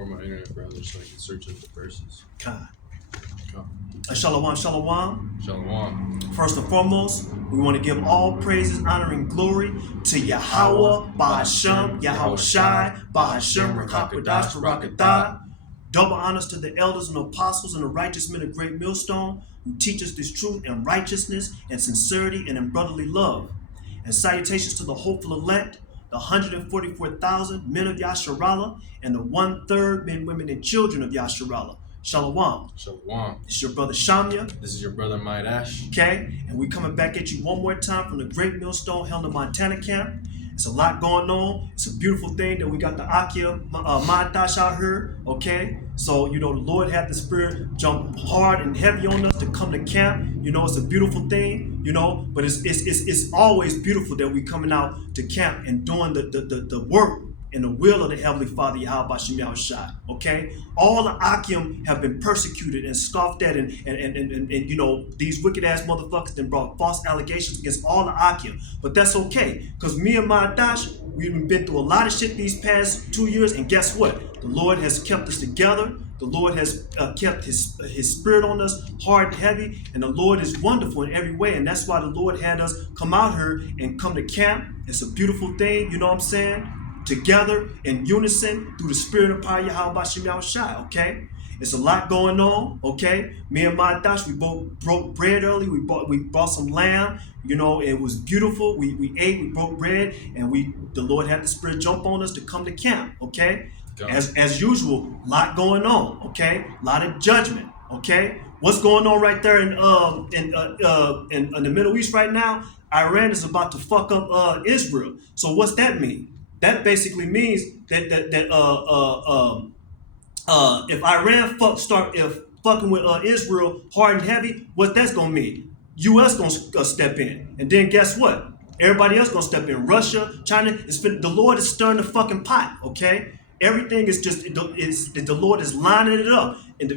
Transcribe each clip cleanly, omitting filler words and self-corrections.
Or my internet browser so I can search up the verses. God. Come. Shalom, shalom. Shalom. First and foremost, we want to give all praises, honor, and glory to Yahweh, Bahashem, Yahweh Shai, Bahashem, Rakakwadash, Barakatah. Double honors to the elders and apostles and the righteous men of great Millstone who teach us this truth and righteousness and sincerity and in brotherly love. And salutations to the hopeful elect, the 144,000 men of Yasharallah, and the 1/3 men, women, and children of Yasharallah. Shalom. Shalom. This is your brother Shamya. This is your brother Maidash. Okay, and we coming back at you one more time from the Great Millstone held in Montana camp. It's a lot going on. It's a beautiful thing that we got the Akia Madash out here. Okay, so the Lord had the Spirit jump hard and heavy on us to come to camp. It's a beautiful thing. But it's always beautiful that we coming out to camp and doing the work in the will of the Heavenly Father, Yahweh Bashem Yahushua. Okay? All the Akim have been persecuted and scoffed at, and these wicked ass motherfuckers then brought false allegations against all the Akim. But that's okay, because me and my Dash, we've been through a lot of shit these past 2 years, and guess what? The Lord has kept us together. The Lord has kept his spirit on us hard and heavy, and the Lord is wonderful in every way, and that's why the Lord had us come out here and come to camp. It's a beautiful thing, you know what I'm saying? Together in unison through the spirit of power Yahweh Bashem Yahushua, okay? It's a lot going on, okay? Me and my Dash, we both broke bread early. We bought some lamb, it was beautiful. We ate, we broke bread, and the Lord had the Spirit jump on us to come to camp, okay? As usual, a lot going on, okay? A lot of judgment, okay? What's going on right there in the Middle East right now? Iran is about to fuck up Israel. So what's that mean? That basically means that if Iran fucking with Israel hard and heavy, what that's gonna mean? U.S. gonna step in, and then guess what? Everybody else gonna step in. Russia, China. The Lord is stirring the fucking pot. Okay, everything is just the Lord is lining it up and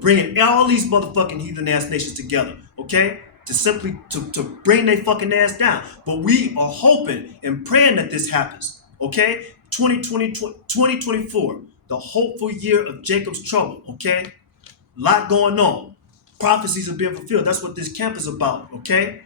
bringing all these motherfucking heathen ass nations together. Okay. To bring their fucking ass down. But we are hoping and praying that this happens. Okay? 2024, the hopeful year of Jacob's trouble. Okay? A lot going on. Prophecies are being fulfilled. That's what this camp is about. Okay?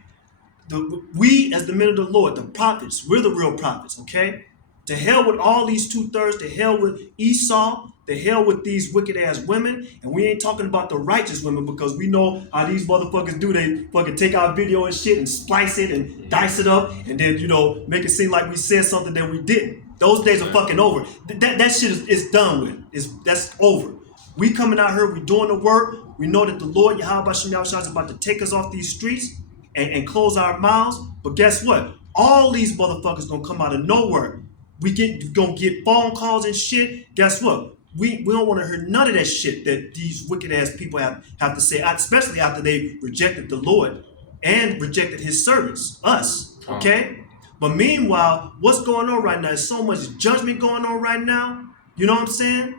We as the men of the Lord, the prophets, we're the real prophets. Okay? To hell with all these 2/3, to hell with Esau, to hell with these wicked ass women. And we ain't talking about the righteous women, because we know how these motherfuckers do. They fucking take our video and shit and splice it and dice it up and then, make it seem like we said something that we didn't. Those days are fucking over. That shit is done with. That's over. We coming out here, we doing the work. We know that the Lord, Yahweh Bashem Yahushua, is about to take us off these streets and close our mouths. But guess what? All these motherfuckers gonna come out of nowhere. We gonna get phone calls and shit. Guess what? We don't want to hear none of that shit that these wicked ass people have to say, especially after they rejected the Lord and rejected his servants, us. Okay? But meanwhile, what's going on right now? There's so much judgment going on right now. You know what I'm saying?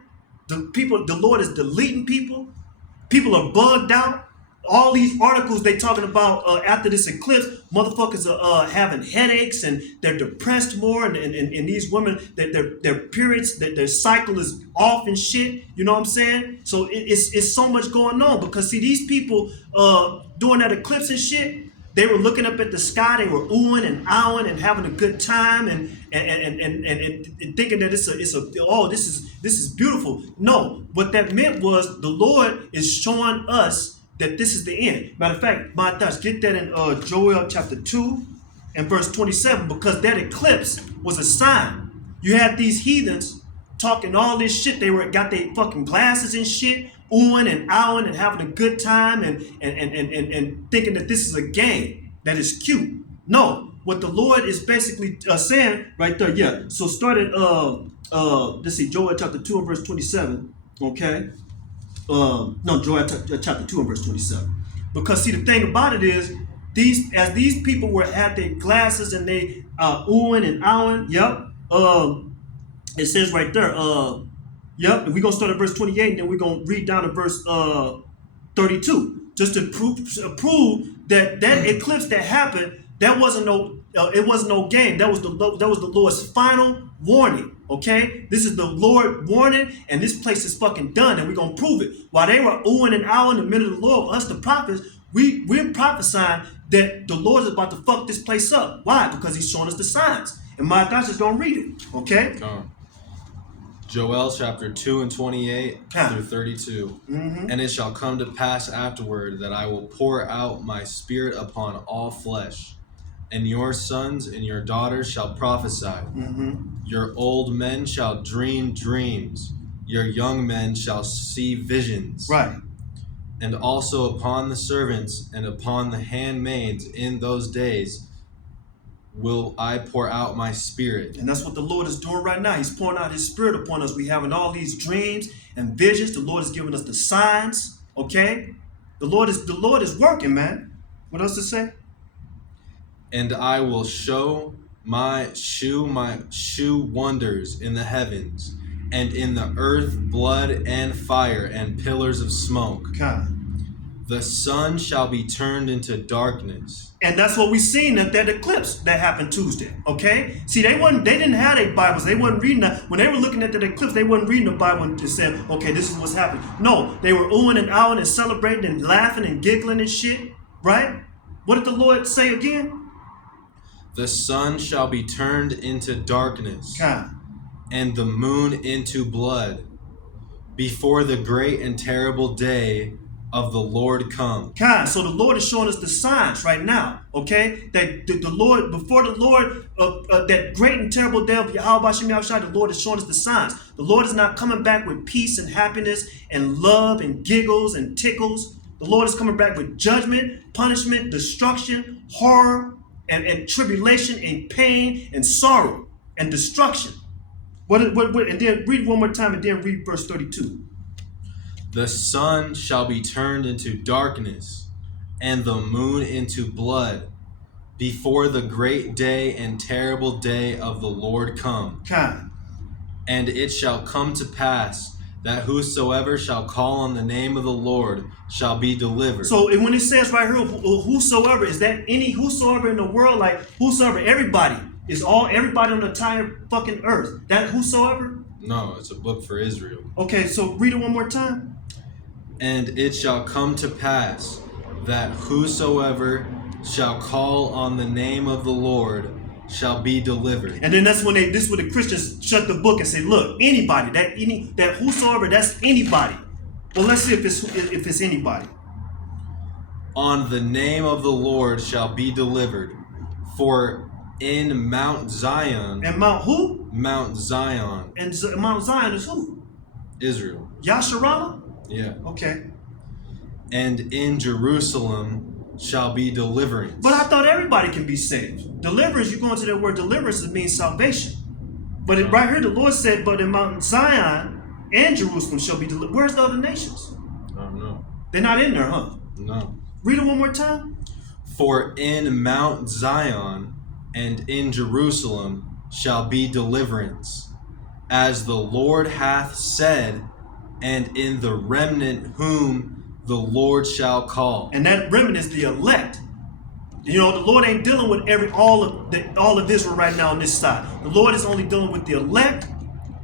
The Lord is deleting people. People are bugged out. All these articles they talking about after this eclipse, motherfuckers are having headaches and they're depressed more, and these women, their periods, their cycle is off and shit. You know what I'm saying? So it's so much going on, because see, these people during that eclipse and shit, they were looking up at the sky, they were oohing and ahhing and having a good time and thinking that this is beautiful. No, what that meant was the Lord is showing us that this is the end. Matter of fact, my thoughts, get that in Joel chapter 2 and verse 27, because that eclipse was a sign. You had these heathens talking all this shit. They got their fucking glasses and shit, oohing and ahhing and having a good time and thinking that this is a game, that is cute. No, what the Lord is basically saying right there, yeah. So start at let's see, Joel chapter 2 and verse 27, okay? Joel chapter 2 and verse 27. Because see, the thing about it is, these people had their glasses and they oohing and ahhing, yep. It says right there, yep, and we're gonna start at verse 28 and then we're gonna read down to verse 32. Just to prove that eclipse that happened, that wasn't no game. That was the Lord's final warning. Okay? This is the Lord warning, and this place is fucking done, and we're gonna prove it. While they were oohing and ahhing in the middle of the Lord, us the prophets, we're prophesying that the Lord is about to fuck this place up. Why? Because he's showing us the signs. And my gosh is gonna read it. Okay? Come on. Joel chapter 2 and 28 Huh. through 32. Mm-hmm. And it shall come to pass afterward that I will pour out my spirit upon all flesh, and your sons and your daughters shall prophesy. Mm-hmm. Your old men shall dream dreams, your young men shall see visions. Right. And also upon the servants and upon the handmaids in those days will I pour out my spirit. And that's what the Lord is doing right now. He's pouring out his spirit upon us. We're having all these dreams and visions. The Lord is giving us the signs. Okay? The Lord is working, man. What else to say? And I will show my shoe wonders in the heavens, and in the earth blood and fire and pillars of smoke. God. The sun shall be turned into darkness. And that's what we seen at that eclipse that happened Tuesday. Okay? See, they didn't have their Bibles. They wasn't reading that. When they were looking at that eclipse, they wasn't reading the Bible and just said, okay, this is what's happening. No, they were oohing and ahhing and celebrating and laughing and giggling and shit. Right? What did the Lord say again? The sun shall be turned into darkness, God. and the moon into blood, before the great and terrible day of the Lord come. God, so the Lord is showing us the signs right now, okay? That the Lord, before the Lord, that great and terrible day of Yahweh Shem Yahushua, the Lord is showing us the signs. The Lord is not coming back with peace and happiness and love and giggles and tickles. The Lord is coming back with judgment, punishment, destruction, horror, and tribulation and pain and sorrow and destruction. And then read one more time and then read verse 32. The sun shall be turned into darkness, and the moon into blood, before the great day and terrible day of the Lord come. God. And it shall come to pass that whosoever shall call on the name of the Lord shall be delivered. So when it says right here, whosoever, is that any whosoever in the world? Like whosoever, everybody. Is everybody on the entire fucking earth. That whosoever? No, it's a book for Israel. Okay, so read it one more time. And it shall come to pass that whosoever shall call on the name of the Lord shall be delivered. And then this is where the Christians shut the book and say, look, anybody, that whosoever, that's anybody. Well, let's see if it's anybody. On the name of the Lord shall be delivered, for in Mount Zion. And Mount who? Mount Zion. And Mount Zion is who? Israel. Yasharala? Yeah. Okay. And in Jerusalem shall be deliverance. But I thought everybody can be saved. Deliverance, you go into that word deliverance, it means salvation. But right here, the Lord said, but in Mount Zion and Jerusalem shall be delivered. Where's the other nations? I don't know. They're not in there, huh? No. Read it one more time. For in Mount Zion and in Jerusalem shall be deliverance, as the Lord hath said, and in the remnant whom the Lord shall call. And that remnant is the elect. You know, the Lord ain't dealing with all of Israel right now on this side. The Lord is only dealing with the elect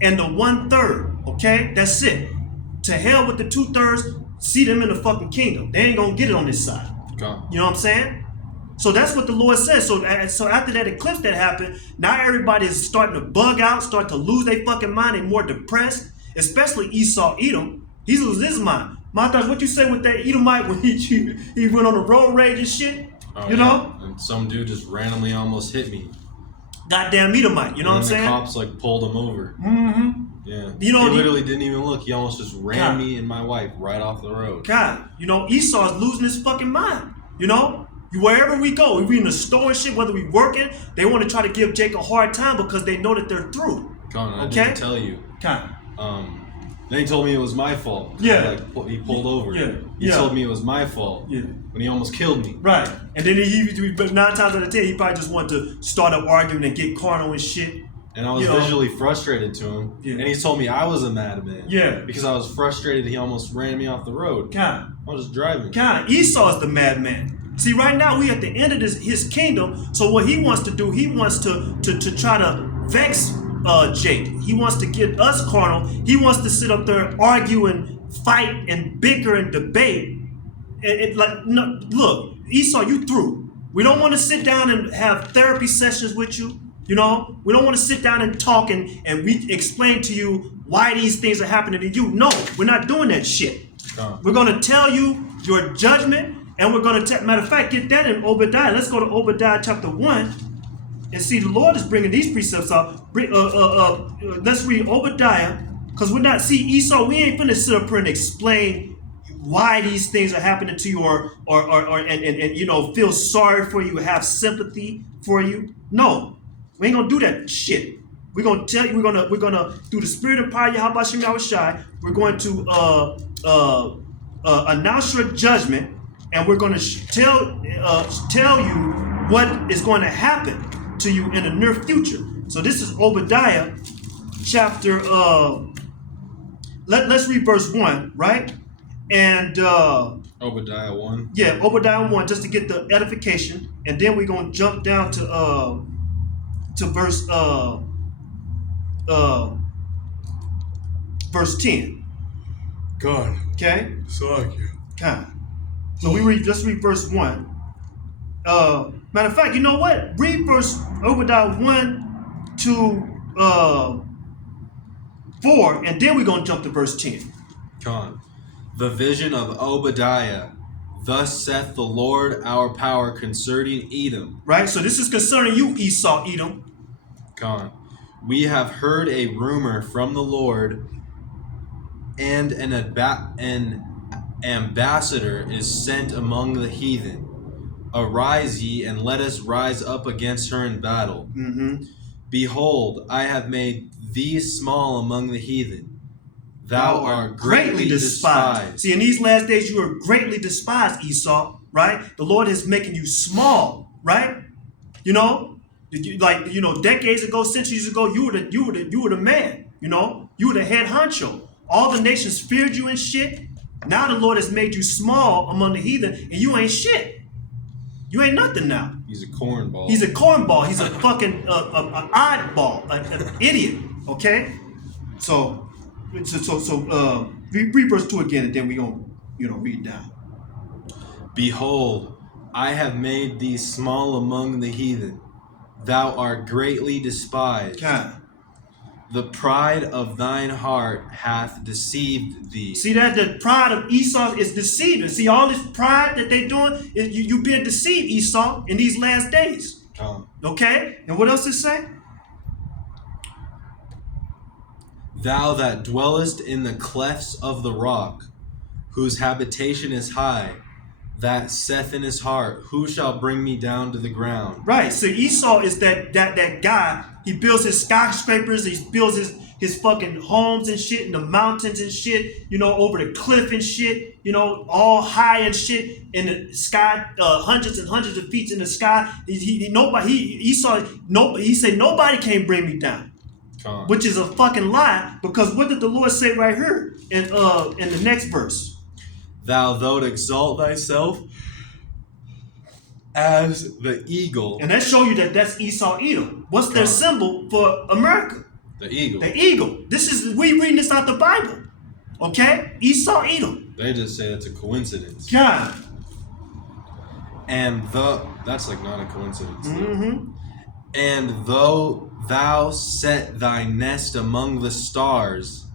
and the 1/3. Okay, that's it. To hell with the 2/3. See them in the fucking kingdom. They ain't gonna get it on this side. God. You know what I'm saying? So that's what the Lord says. So after that eclipse that happened, now everybody is starting to bug out, start to lose their fucking mind. They're more depressed, especially Esau, Edom. He's losing his mind. My thoughts, what you say with that Edomite when he went on a road rage and shit? Oh, you know? And some dude just randomly almost hit me. Goddamn Edomite, you know what I'm saying? The cops like pulled him over. Mm-hmm. Yeah. You know, he literally didn't even look. He almost just ran God. me and my wife right off the road. God, you know, Esau's losing his fucking mind. You know? Wherever we go, if we in the store and shit, whether we working, they want to try to give Jake a hard time because they know that they're through. Con, I Okay? didn't tell you. God. Then he told me it was my fault. Yeah. He pulled over. Yeah. He Yeah. told me it was my fault. Yeah. When he almost killed me. Right. And then but 9 times out of 10, he probably just wanted to start up arguing and get carnal and shit. And I was visually frustrated to him. Yeah. And he told me I was a madman. Yeah. Because I was frustrated he almost ran me off the road. God. I was just driving. God. Esau is the madman. See, right now we at the end of his kingdom. So what he wants to do, he wants to try to vex Jake. He wants to get us carnal. He wants to sit up there, argue and fight and bicker and debate. No, look, Esau, you through. We don't want to sit down and have therapy sessions with you. We don't want to sit down and talk and we explain to you why these things are happening to you. No, we're not doing that shit. We're going to tell you your judgment, and we're going to, matter of fact, get that in Obadiah. Let's go to Obadiah chapter 1 and see the Lord is bringing these precepts out. Let's read Obadiah, because we're not, see, Esau, we ain't finna sit up here and explain why these things are happening to you and feel sorry for you, have sympathy for you. No, we ain't gonna do that shit. We're gonna tell you, we're gonna through the spirit of power, Yahweh Shem Yahushai, we're going to announce your judgment, and we're gonna tell you what is going to happen to you in the near future. So this is Obadiah chapter let's read verse 1, right? And Obadiah 1. Yeah, Obadiah 1, just to get the edification, and then we're gonna jump down to verse verse 10. God. Okay? Thank you. Okay. So let's read verse 1. Matter of fact, you know what? Read verse Obadiah 1 to 4, and then we're gonna jump to verse 10. Con. The vision of Obadiah. Thus saith the Lord our power concerning Edom. Right? So this is concerning you, Esau, Edom. Con. We have heard a rumor from the Lord, and an ambassador is sent among the heathen. Arise ye, and let us rise up against her in battle. Mm-hmm. Behold, I have made thee small among the heathen. Thou art greatly despised. See, in these last days, you are greatly despised, Esau, right? The Lord is making you small, right? Decades ago, centuries ago, you were the man, you were the head honcho. All the nations feared you and shit. Now the Lord has made you small among the heathen, and you ain't shit. You ain't nothing now. He's a cornball. He's a cornball. He's a fucking an oddball, an idiot. Okay, so read verse 2 again, and then we gonna read down. Behold, I have made thee small among the heathen. Thou art greatly despised. God. The pride of thine heart hath deceived thee. See that the pride of Esau is deceiving. See all this pride that they doing, you being deceived, Esau, in these last days. Okay? And what else it say? Thou that dwellest in the clefts of the rock, whose habitation is high, that saith in his heart, who shall bring me down to the ground? Right. So Esau is that guy. He builds his skyscrapers. He builds his fucking homes and shit in the mountains and shit. Over the cliff and shit. All high and shit in the sky, hundreds and hundreds of feet in the sky. He said nobody can bring me down, which is a fucking lie. Because what did the Lord say right here in the next verse? Thou thou'lt exalt thyself as the eagle. And that show you that that's Esau Edom. What's their symbol for America? The eagle. The eagle. We reading this out the Bible. Okay? Esau Edom. They just say it's a coincidence. God. And that's like not a coincidence. Mm-hmm. And though thou set thy nest among the stars.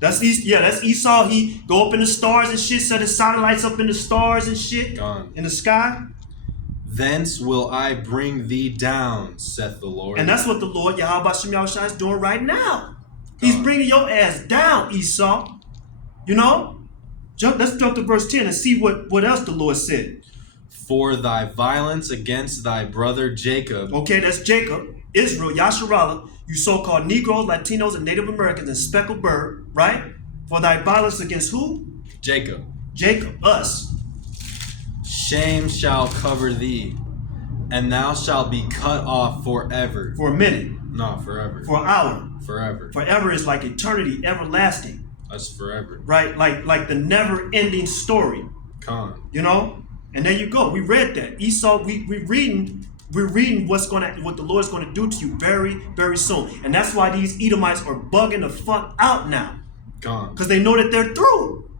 That's Esau. He go up in the stars and shit, set his satellites up in the stars and shit. In the sky. Thence will I bring thee down, saith the Lord. And that's what the Lord Yahweh Shem Yahushua is doing right now. He's bringing your ass down, Esau. Let's jump to verse 10 and see what else the Lord said. For thy violence against thy brother Jacob. Okay, that's Jacob, Israel, Yasharallah, you so-called Negroes, Latinos, and Native Americans, and speckled bird, right? For thy violence against who? Jacob. Jacob, us. Shame shall cover thee, and thou shalt be cut off forever. For a minute. No, forever. For an hour. Forever. Forever is like eternity, everlasting. That's forever. Right? Like the never-ending story. And there you go. We read that. Esau, we reading we're reading what the Lord's going to do to you very, very soon. And that's why these Edomites are bugging the fuck out now. Gone. Because they know that they're through.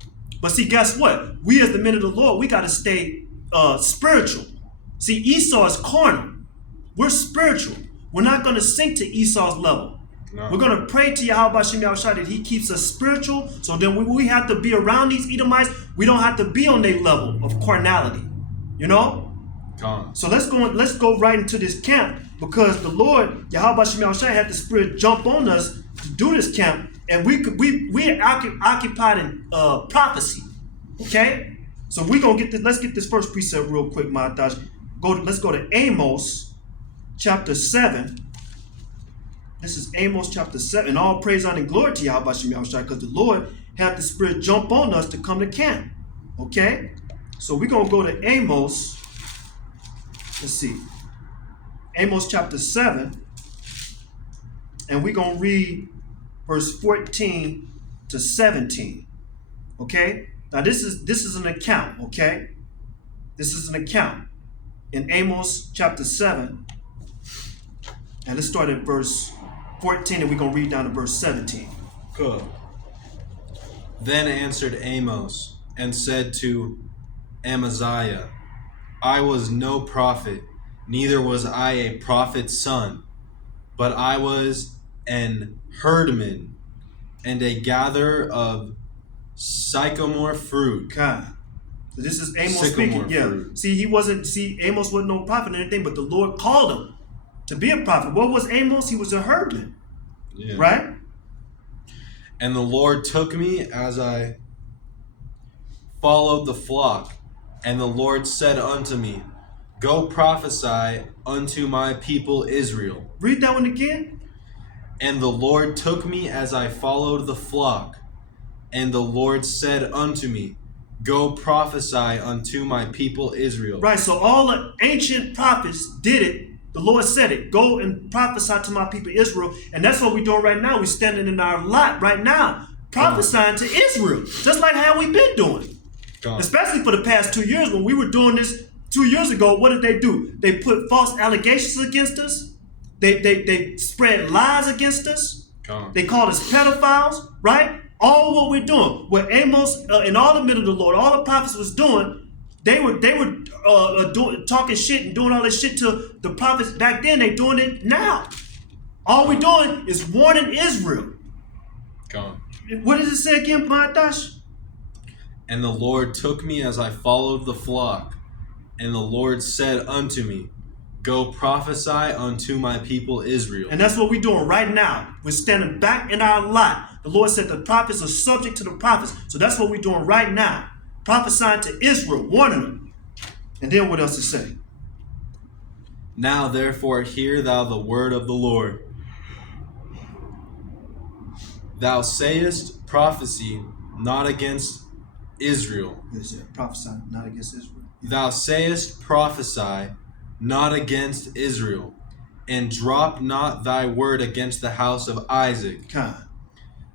But see, guess what? We as the men of the Lord, we got to stay spiritual. See, Esau is carnal. We're spiritual. We're not going to sink to Esau's level. No. We're going to pray to Yahweh Shem Yahushua that he keeps us spiritual. So then when we have to be around these Edomites, we don't have to be on their level of carnality. You know? So let's go right into this camp, because the Lord, Yahweh Shem Yahushua, had the Spirit jump on us to do this camp. And we are occupied in prophecy. Okay? So we're going to get this. Let's get this first precept real quick, Matash. Let's go to Amos chapter 7. This is Amos chapter 7. All praise, honor, and glory to Yahweh Shem Yahushua, because the Lord had the Spirit jump on us to come to camp. Okay? So we're going to go to Amos. Let's see. Amos chapter 7. And we're going to read verse 14 to 17. Okay? Now this is an account, okay? This is an account in Amos chapter 7. And let's start at verse 14 and we're going to read down to verse 17. Good. Then answered Amos and said to Amaziah, I was no prophet, neither was I a prophet's son, but I was an herdman and a gatherer of sycamore fruit. God. So this is Amos speaking. Yeah. Fruit. Amos wasn't no prophet or anything, but the Lord called him to be a prophet. What was Amos? He was a herdman. Yeah. Right? And the Lord took me as I followed the flock, and the Lord said unto me, Go prophesy unto my people Israel. Read that one again. And the Lord took me as I followed the flock, and the Lord said unto me, Go prophesy unto my people Israel. Right, so all the ancient prophets did it. The Lord said it. Go and prophesy to my people Israel. And that's what we're doing right now. We're standing in our lot right now, prophesying to Israel, just like how we've been doing. Especially for the past 2 years. When we were doing this 2 years ago, what did they do? They put false allegations against us. They spread lies against us. They called us pedophiles, right? All what we're doing, what Amos and all the men of the Lord, all the prophets was doing, they were talking shit and doing all this shit to the prophets back then. They doing it now. All we're doing is warning Israel. What does it say again, Matash? And the Lord took me as I followed the flock, and the Lord said unto me, Go prophesy unto my people Israel. And that's what we're doing right now. We're standing back in our lot. The Lord said the prophets are subject to the prophets. So that's what we're doing right now. Prophesying to Israel, warning them. And then what else to say? Now therefore hear thou the word of the Lord. Thou sayest prophecy not against Israel. Prophesy not against Israel. Thou sayest prophesy not against Israel, and drop not thy word against the house of Isaac. God.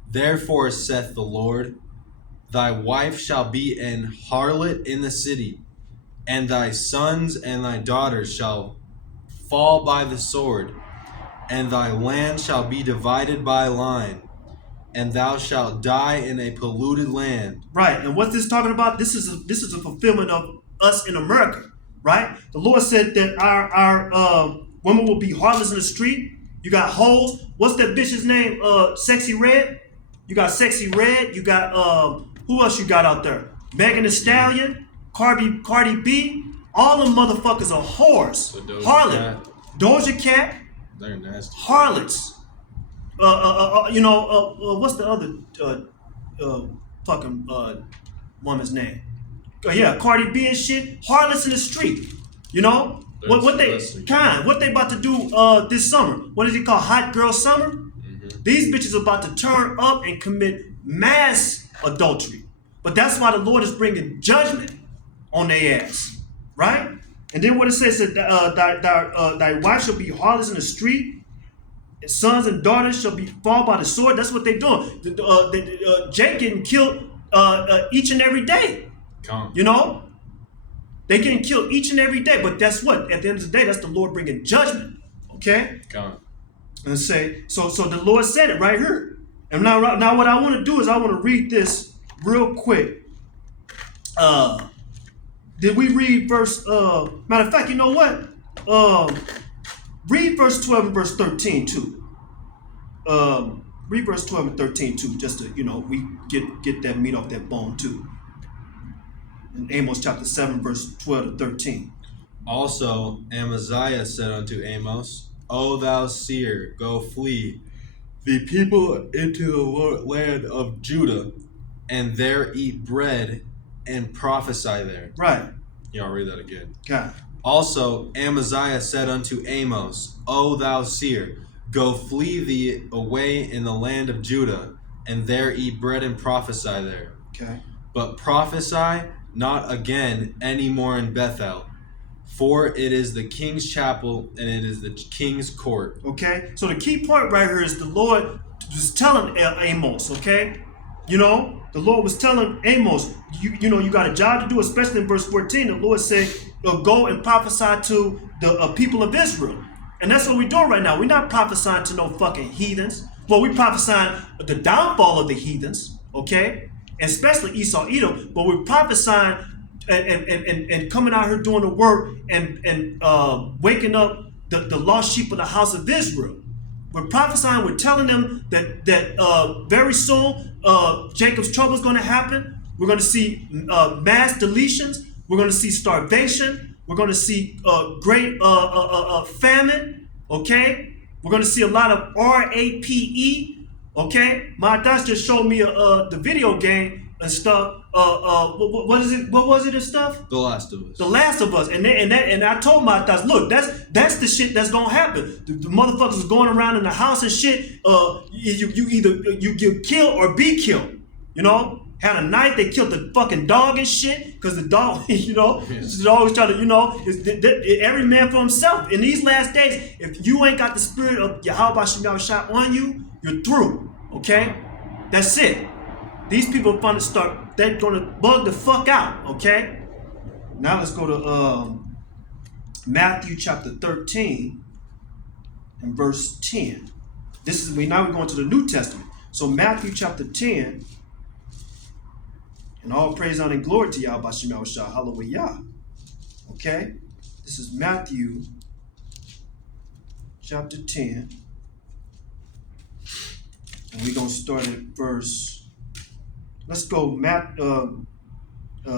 Therefore saith the Lord, Thy wife shall be an harlot in the city, and thy sons and thy daughters shall fall by the sword, and thy land shall be divided by line, and thou shalt die in a polluted land. Right, and what's this talking about? This is a fulfillment of us in America, right? The Lord said that our women will be harlots in the street. You got hoes. What's that bitch's name? Sexy Red. You got Sexy Red. You got who else you got out there? Megan Thee Stallion, Cardi B. All them motherfuckers are whores. Harlot. Doja Cat. They're nasty. Harlots. What's the other fucking woman's name? Yeah, Cardi B and shit. Harlots in the street. You know what they about to do this summer? What is it called? Hot Girl Summer. Mm-hmm. These bitches are about to turn up and commit mass adultery. But that's why the Lord is bringing judgment on their ass, right? And then what it says that thy wife shall be harlots in the street. Sons and daughters shall be fall by the sword. That's what they're doing. Jake getting killed each and every day. You know? They getting killed each and every day. But that's what? At the end of the day, that's the Lord bringing judgment. Okay? Come. And say, so the Lord said it right here. And now what I want to do is I want to read this real quick. Did we read verse matter of fact, you know what? Read verse 12 and verse 13 too. Read verse 12 and 13 too, just to, we get that meat off that bone too. In Amos chapter 7, verse 12 to 13. Also Amaziah said unto Amos, O thou seer, go flee the people into the land of Judah, and there eat bread and prophesy there. Right. Yeah, I'll read that again. God. Also Amaziah said unto Amos, O thou seer, go flee thee away in the land of Judah, and there eat bread and prophesy there. Okay. But prophesy not again any more in Bethel, for it is the king's chapel and it is the king's court. Okay. So the key point right here is the Lord was telling Amos, okay? The Lord was telling Amos, you got a job to do, especially in verse 14. The Lord said, go and prophesy to the people of Israel. And that's what we're doing right now. We're not prophesying to no fucking heathens. Well, we're prophesying the downfall of the heathens, okay? And especially Esau, Edom. But we're prophesying and coming out here doing the work and waking up the lost sheep of the house of Israel. We're prophesying, we're telling them that very soon Jacob's trouble is going to happen. We're going to see mass deletions. We're going to see starvation. We're going to see great famine. Okay? We're going to see a lot of RAPE. Okay? My dad just showed me the video game and stuff. What is it? What was it and stuff? The Last of Us. The Last of Us. And I told my thoughts, look, that's the shit that's gonna happen. The motherfuckers is going around in the house and shit. You either you get killed or be killed. Had a knife, they killed the fucking dog and shit. Because the dog, is always trying to, every man for himself. In these last days, if you ain't got the spirit of Yahweh Shem shot on you, you're through. Okay? That's it. These people are going to start, they're going to bug the fuck out, okay? Now let's go to Matthew chapter 13 and verse 10. Now we're going to the New Testament. So Matthew chapter 10, and all praise, honor, and glory to Yahweh Shem Yahushua, hallelujah. Okay? This is Matthew chapter 10. And we're going to start at verse... Let's go, Matthew. Did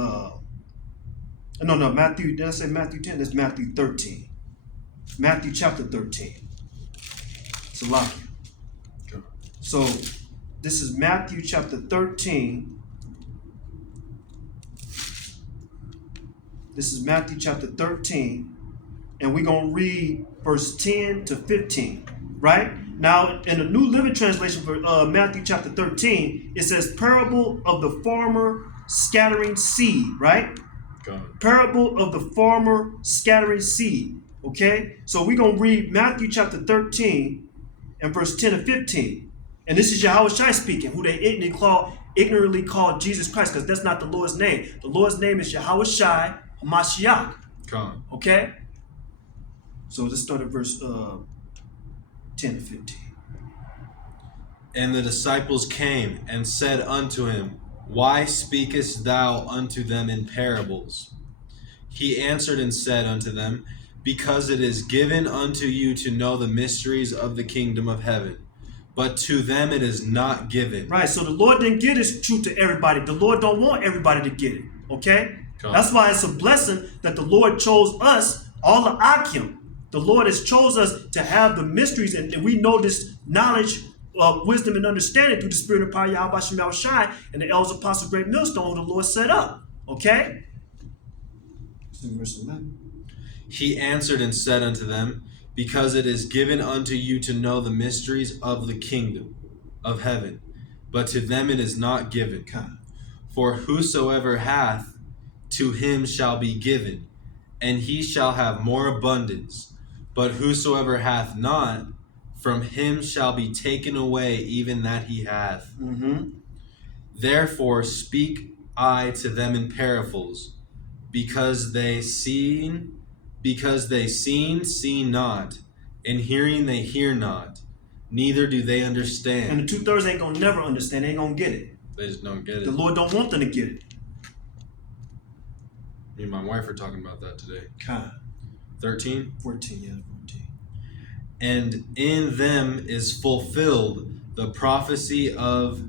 I say Matthew 10? That's Matthew 13. Matthew chapter 13. Salakia. So, this is Matthew chapter 13. This is Matthew chapter 13. And we're going to read verse 10 to 15. Right? Now, in the New Living Translation for Matthew chapter 13, it says parable of the farmer scattering seed, right? Parable of the farmer scattering seed, okay? So we're going to read Matthew chapter 13 and verse 10 and 15. And this is Yahweh Shai speaking, who they ignorantly called Jesus Christ, because that's not the Lord's name. The Lord's name is Yahweh Shai HaMashiach, okay? So let's start at verse 10 and 15. And the disciples came and said unto him, Why speakest thou unto them in parables? He answered and said unto them, Because it is given unto you to know the mysteries of the kingdom of heaven, but to them it is not given. Right, so the Lord didn't give this truth to everybody. The Lord don't want everybody to get it, okay? That's why it's a blessing that the Lord chose us, all of Akim. The Lord has chose us to have the mysteries, and we know this knowledge, wisdom, and understanding through the spirit of power, Yahweh Shem Yahushai, and the elders, apostles, great millstone, who the Lord set up. Okay? Verse 11. He answered and said unto them, Because it is given unto you to know the mysteries of the kingdom of heaven, but to them it is not given. For whosoever hath, to him shall be given, and he shall have more abundance. But whosoever hath not, from him shall be taken away even that he hath. Mm-hmm. Therefore speak I to them in parables, because they see not, and hearing they hear not, neither do they understand. And the 2/3 ain't gonna never understand. They ain't gonna get it. They just don't get it. The Lord don't want them to get it. Me and my wife are talking about that today. God. 13. 14, yeah, 14. And in them is fulfilled the prophecy of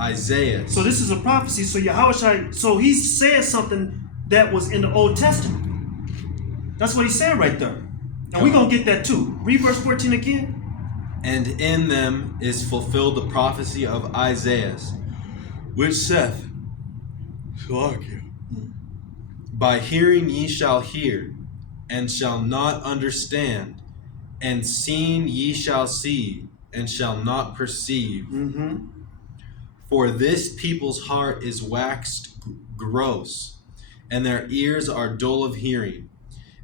Isaiah. So this is a prophecy. So Yahushua, so he said something that was in the Old Testament. That's what he said right there. And we're going to get that too. Read verse 14 again. And in them is fulfilled the prophecy of Isaiah, which saith, by hearing ye shall hear, and shall not understand, and seeing ye shall see, and shall not perceive. Mm-hmm. For this people's heart is waxed gross, and their ears are dull of hearing,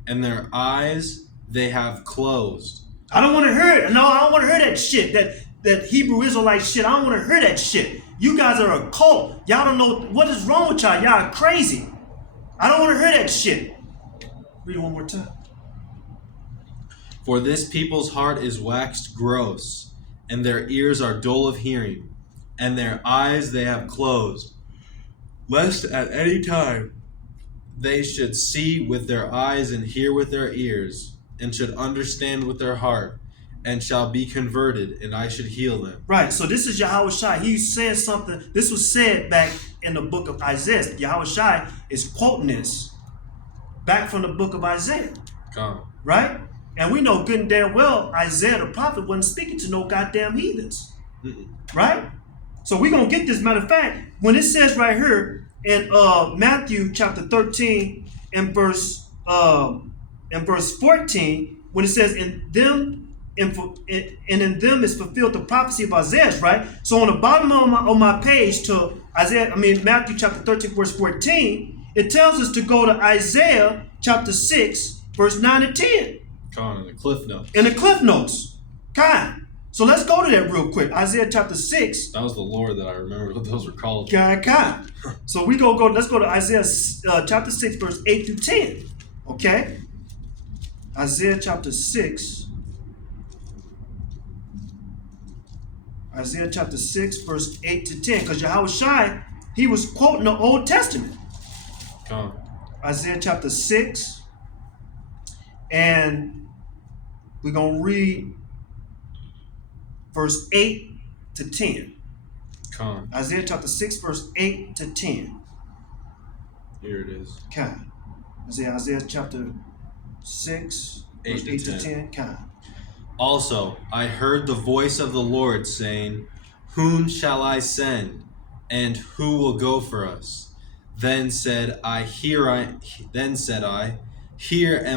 and their eyes they have closed. I don't want to hear it. No, I don't want to hear that shit. That Hebrew Israelite shit. I don't want to hear that shit. You guys are a cult. Y'all don't know what is wrong with y'all. Y'all are crazy. I don't want to hear that shit. Read it one more time. For this people's heart is waxed gross, and their ears are dull of hearing, and their eyes they have closed, lest at any time they should see with their eyes and hear with their ears, and should understand with their heart, and shall be converted, and I should heal them. Right, so this is Yahushua. He said something. This was said back in the book of Isaiah. Yahushua is quoting this back from the book of Isaiah. Right? And we know good and damn well Isaiah the prophet wasn't speaking to no goddamn heathens. Right? So we're going to get this. Matter of fact, when it says right here in Matthew chapter 13 and verse 14, when it says in them is fulfilled the prophecy of Isaiah, right? So on the bottom of my page to Matthew chapter 13 verse 14, it tells us to go to Isaiah chapter 6 verse 9 and 10. In the Cliff Notes. In the Cliff Notes. So let's go to that real quick. Isaiah chapter 6. That was the Lord that I remembered what those were called. So let's go to Isaiah chapter 6 verse 8 through 10. Okay? Isaiah chapter 6. Isaiah chapter 6 verse 8 to 10. Because Yahushua, he was quoting the Old Testament. Isaiah chapter 6. And we're going to read verse 8 to 10. Isaiah chapter 6 verse 8 to 10. Here it is. Isaiah chapter 6 verse 8 to 10. Also, I heard the voice of the Lord saying, whom shall I send, and who will go for us? Then said I, here am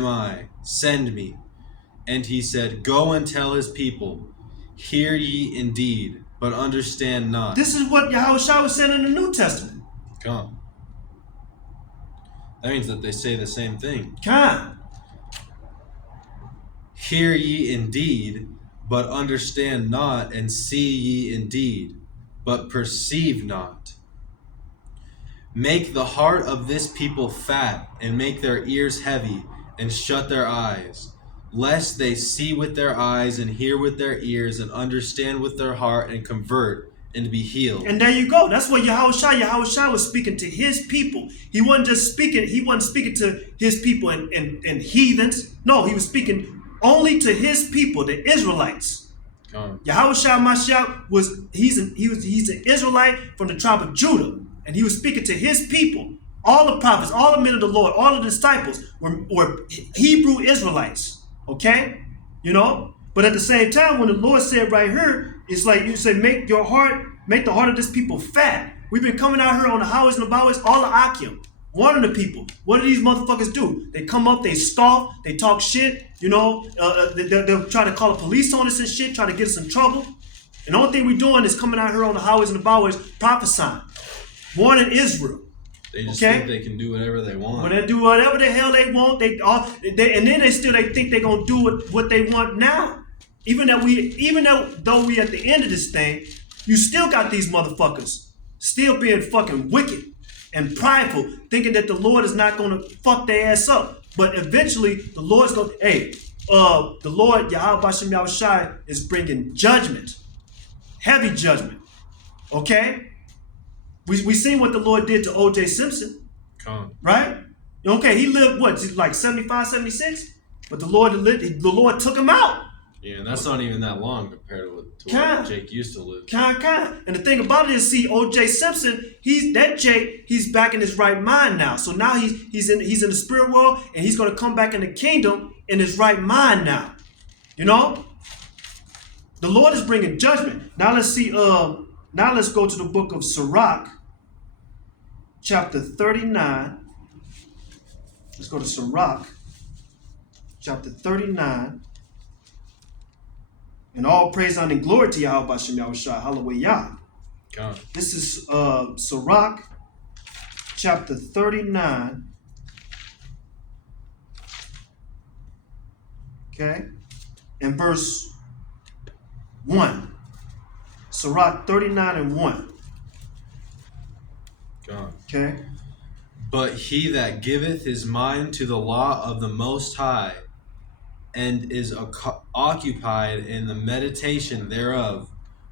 I, send me. And he said, go and tell his people, hear ye indeed, but understand not. This is what Yahushua was saying in the New Testament. That means that they say the same thing. Hear ye indeed, but understand not, and see ye indeed, but perceive not. Make the heart of this people fat, and make their ears heavy, and shut their eyes, lest they see with their eyes, and hear with their ears, and understand with their heart, and convert, and be healed. And there you go. That's what Yahushua was speaking to his people. He wasn't speaking to his people and heathens. No, he was speaking only to his people, the Israelites. Yahushua Mashiach he's an Israelite from the tribe of Judah, and he was speaking to his people. All the prophets, all the men of the Lord, all the disciples were Hebrew Israelites. Okay, But at the same time, when the Lord said right here, it's like you say, make the heart of this people fat. We've been coming out here on the highways and the byways, all the Akim. Warning the people. What do these motherfuckers do? They come up, they scoff, they talk shit, they'll try to call the police on us and shit, try to get us in trouble. And the only thing we're doing is coming out here on the highways and the byways, prophesying, warning Israel. They just think they can do whatever they want. When they do whatever the hell they want, and then they think they're gonna do what they want now. Even though we at the end of this thing, you still got these motherfuckers still being fucking wicked and prideful, thinking that the Lord is not going to fuck their ass up. But eventually, the Lord's going to, the Lord, Yahweh Bashem Yahushai, is bringing judgment, heavy judgment. Okay? We seen what the Lord did to O.J. Simpson, right? Okay, he lived, what, like 75, 76? But the Lord took him out. Yeah, and that's not even that long compared to what Jake used to live. And the thing about it is, see, O.J. Simpson, he's back in his right mind now. So now he's in the spirit world, and he's going to come back in the kingdom in his right mind now. You know? The Lord is bringing judgment. Now let's see, now let's go to the book of Sirach, chapter 39. Let's go to Sirach, chapter 39. And all praise, honor, and glory to Yahweh Bashem Yahushua. Hallelujah. This is Sirach, chapter 39. Okay. And verse 1. Sirach 39 and 1. Okay. But he that giveth his mind to the law of the Most High, and is occupied in the meditation thereof,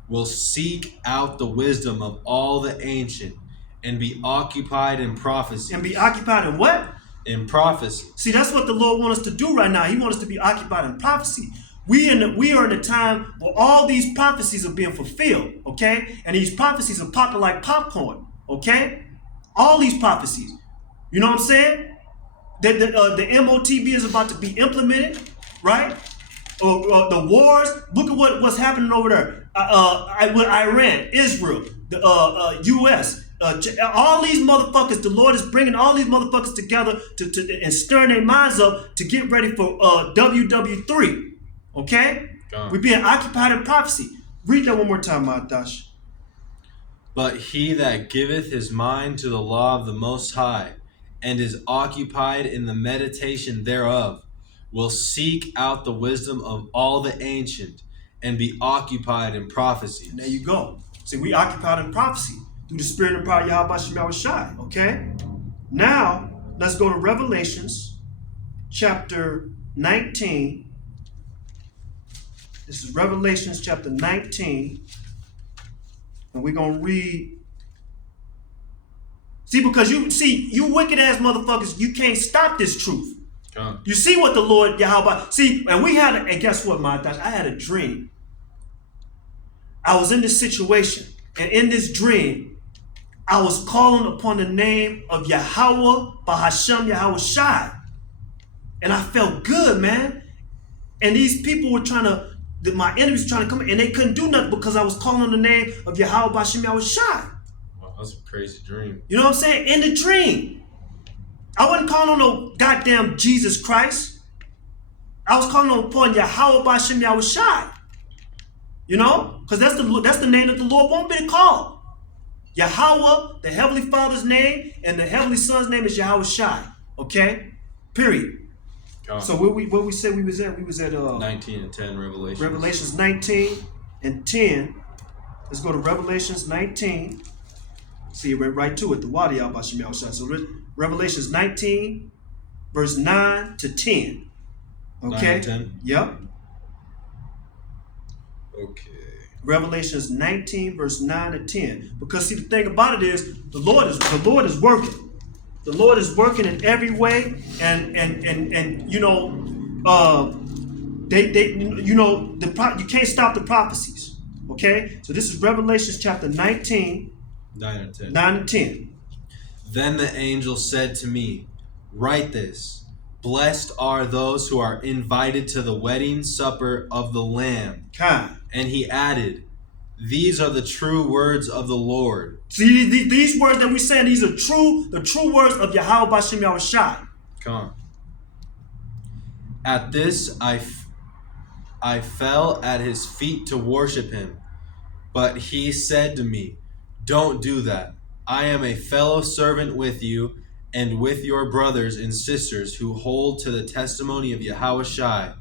will seek out the wisdom of all the ancient, and be occupied in prophecy. And be occupied in what? In prophecy. See, that's what the Lord wants us to do right now. He wants us to be occupied in prophecy. We are in a time where all these prophecies are being fulfilled, okay? And these prophecies are popping like popcorn, okay? All these prophecies. You know what I'm saying? The MOTB is about to be implemented, right? Or the wars. Look at what's happening over there. With Iran, Israel, the U.S., all these motherfuckers. The Lord is bringing all these motherfuckers together to and stirring their minds up to get ready for WW3. Okay? We're being occupied in prophecy. Read that one more time, Madash. But he that giveth his mind to the law of the Most High, and is occupied in the meditation thereof, will seek out the wisdom of all the ancient, and be occupied in prophecy. And there you go. See, we occupied in prophecy through the spirit and power of Yahweh Bashem Yahushai. Okay? Now, let's go to Revelations chapter 19. This is Revelations chapter 19. And we're going to read. See, because you wicked ass motherfuckers, you can't stop this truth. You see what the Lord Yahweh. See, and and guess what, my Dash? I had a dream. I was in this situation, and in this dream, I was calling upon the name of Yahweh Bahashem Yahweh Shai. And I felt good, man. And these people were my enemies were trying to come in, and they couldn't do nothing because I was calling on the name of Yahweh Bahashem Yahweh Shai. Wow, that's a crazy dream. You know what I'm saying? In the dream. I wasn't calling on no goddamn Jesus Christ. I was calling upon Yahweh Bashem Yahweh Shai. You know? Because that's the name that the Lord wants me to call. Yahweh, the Heavenly Father's name, and the Heavenly Son's name is Yahweh Shai. Okay? Period. So where we said we was at? We was at 19 and 10 Revelations. Revelations 19 and 10. Let's go to Revelations 19. See, it went right to it. The Wadi Al Bashem Yahweh Shai. So Revelations 19, verse 9 to 10. Okay? 9 and 10? Yep. Okay. Revelations 19, verse 9 to 10. Because see, the thing about it is, the Lord is working. The Lord is working in every way, and you know, you can't stop the prophecies. Okay? So this is Revelations chapter 19, 9 and 10. 9 and 10. Then the angel said to me, write this, blessed are those who are invited to the wedding supper of the Lamb. And he added, these are the true words of the Lord. See, these words that we're saying, these are the true words of Yahweh Bashem Yahweh Shai. Come on. At this I fell at his feet to worship him, but he said to me, don't do that. I am a fellow servant with you and with your brothers and sisters who hold to the testimony of Yahweh Shai.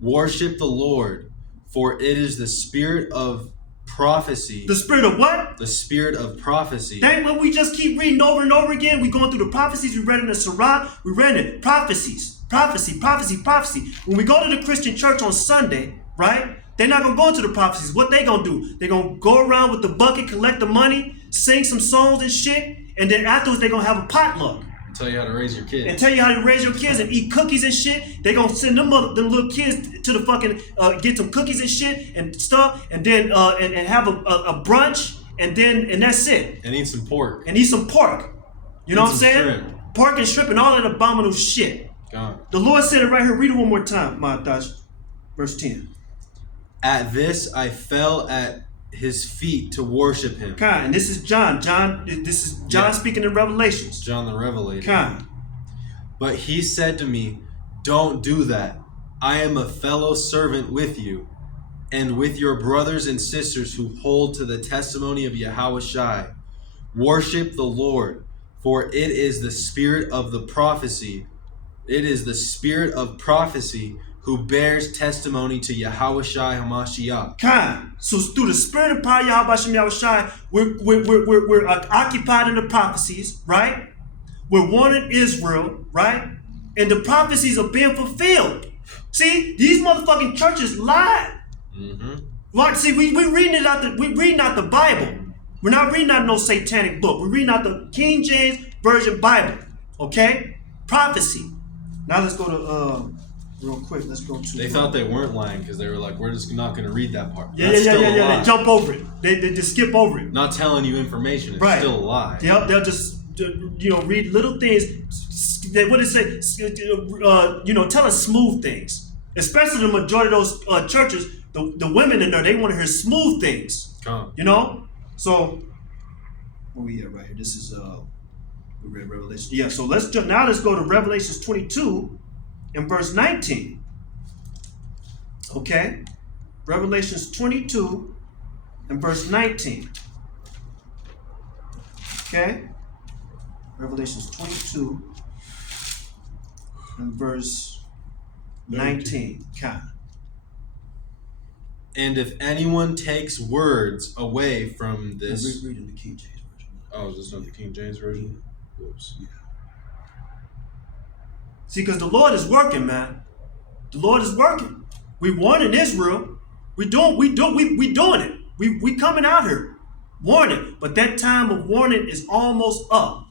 Worship the Lord, for it is the spirit of prophecy. The spirit of what? The spirit of prophecy. That ain't what we just keep reading over and over again. We going through the prophecies. We read in the Sirach. We read it. Prophecies. Prophecy, prophecy, prophecy. When we go to the Christian church on Sunday, right? They're not going to go into the prophecies. What they going to do? They're going to go around with the bucket, collect the money, sing some songs and shit. And then afterwards, they're going to have a potluck. Tell you how to raise your kids. And tell you how to raise your kids and eat cookies and shit. They gonna send them little kids to the fucking get some cookies and shit and stuff, and then and have a brunch, and that's it. And eat some pork. And eat some pork. You know what I'm saying? Shrimp. Pork and shrimp and all that abominable shit. God. The Lord said it right here. Read it one more time, Matash. Verse 10. At this I fell at his feet to worship him. Kind. And this is John. This is John speaking in Revelations. John the Revelator. Kind. But he said to me, don't do that. I am a fellow servant with you and with your brothers and sisters who hold to the testimony of Yahushai. Worship the Lord, for it is the spirit of the prophecy. It is the spirit of prophecy who bears testimony to Yahushai HaMashiach. Kind. So through the spirit of power, Yahushai, we're occupied in the prophecies, right? We're warning Israel, right? And the prophecies are being fulfilled. See, these motherfucking churches lie. Mm-hmm. Like, see, we reading out the Bible. We're not reading out no satanic book. We're reading out the King James Version Bible. Okay? Prophecy. Now let's go to real quick. Let's go to. They thought they weren't lying because they were like, we're just not going to read that part. Yeah. That's They jump over it. They just skip over it. Not telling you information. It's right. Still a lie. They'll just read little things. What did it say? Tell us smooth things. Especially the majority of those churches, the women in there, they want to hear smooth things. You know? So, where we at right here? This is we read Revelation. Yeah, so let's go to Revelations 22 and verse 19. Okay? Revelations 22 and verse 19. Okay? Revelations 22 and verse 19. Okay. And if anyone takes words away from this... We're reading the King James Version. Oh, is this not the King James Version? Whoops. Yeah. See, because the Lord is working, man. The Lord is working. We warning Israel. We doing it. We coming out here. Warning. But that time of warning is almost up.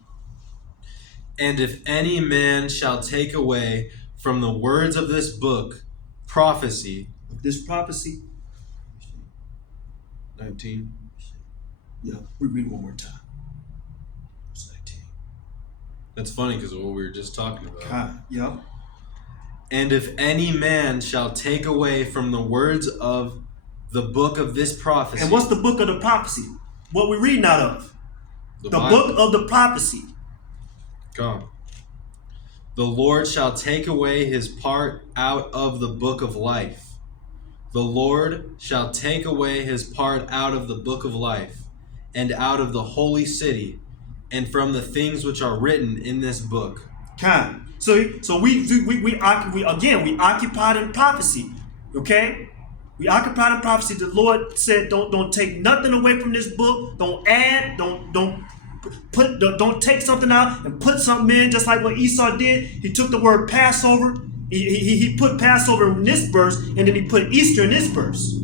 And if any man shall take away from the words of this book prophecy... This prophecy... 19. Yeah, we read one more time. Verse 19. That's funny because of what we were just talking about. Yeah. And if any man shall take away from the words of the book of this prophecy. And what's the book of the prophecy? What we're reading out of? The book of the prophecy. Come. The Lord shall take away his part out of the book of life. The Lord shall take away his part out of the book of life, and out of the holy city, and from the things which are written in this book. So we occupied in prophecy. Okay? We occupied in prophecy. The Lord said, don't take nothing away from this book. Don't add. Don't take something out and put something in, just like what Esau did. He took the word Passover. He put Passover in this verse, and then he put Easter in this verse.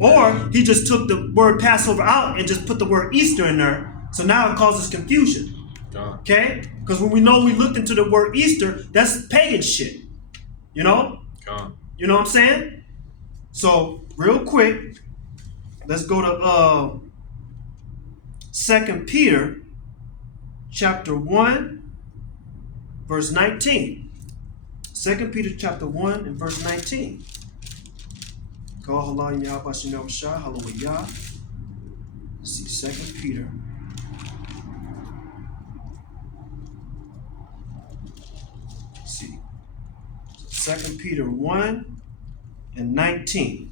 Or he just took the word Passover out and just put the word Easter in there. So now it causes confusion. Okay? Because when we looked into the word Easter, that's pagan shit. You know? You know what I'm saying? So, real quick, let's go to 2 Peter chapter 1, verse 19. 2 Peter chapter 1 and verse 19. Hallelujah. Let's see, 2 Peter. Let's see. 2 Peter 1 and 19.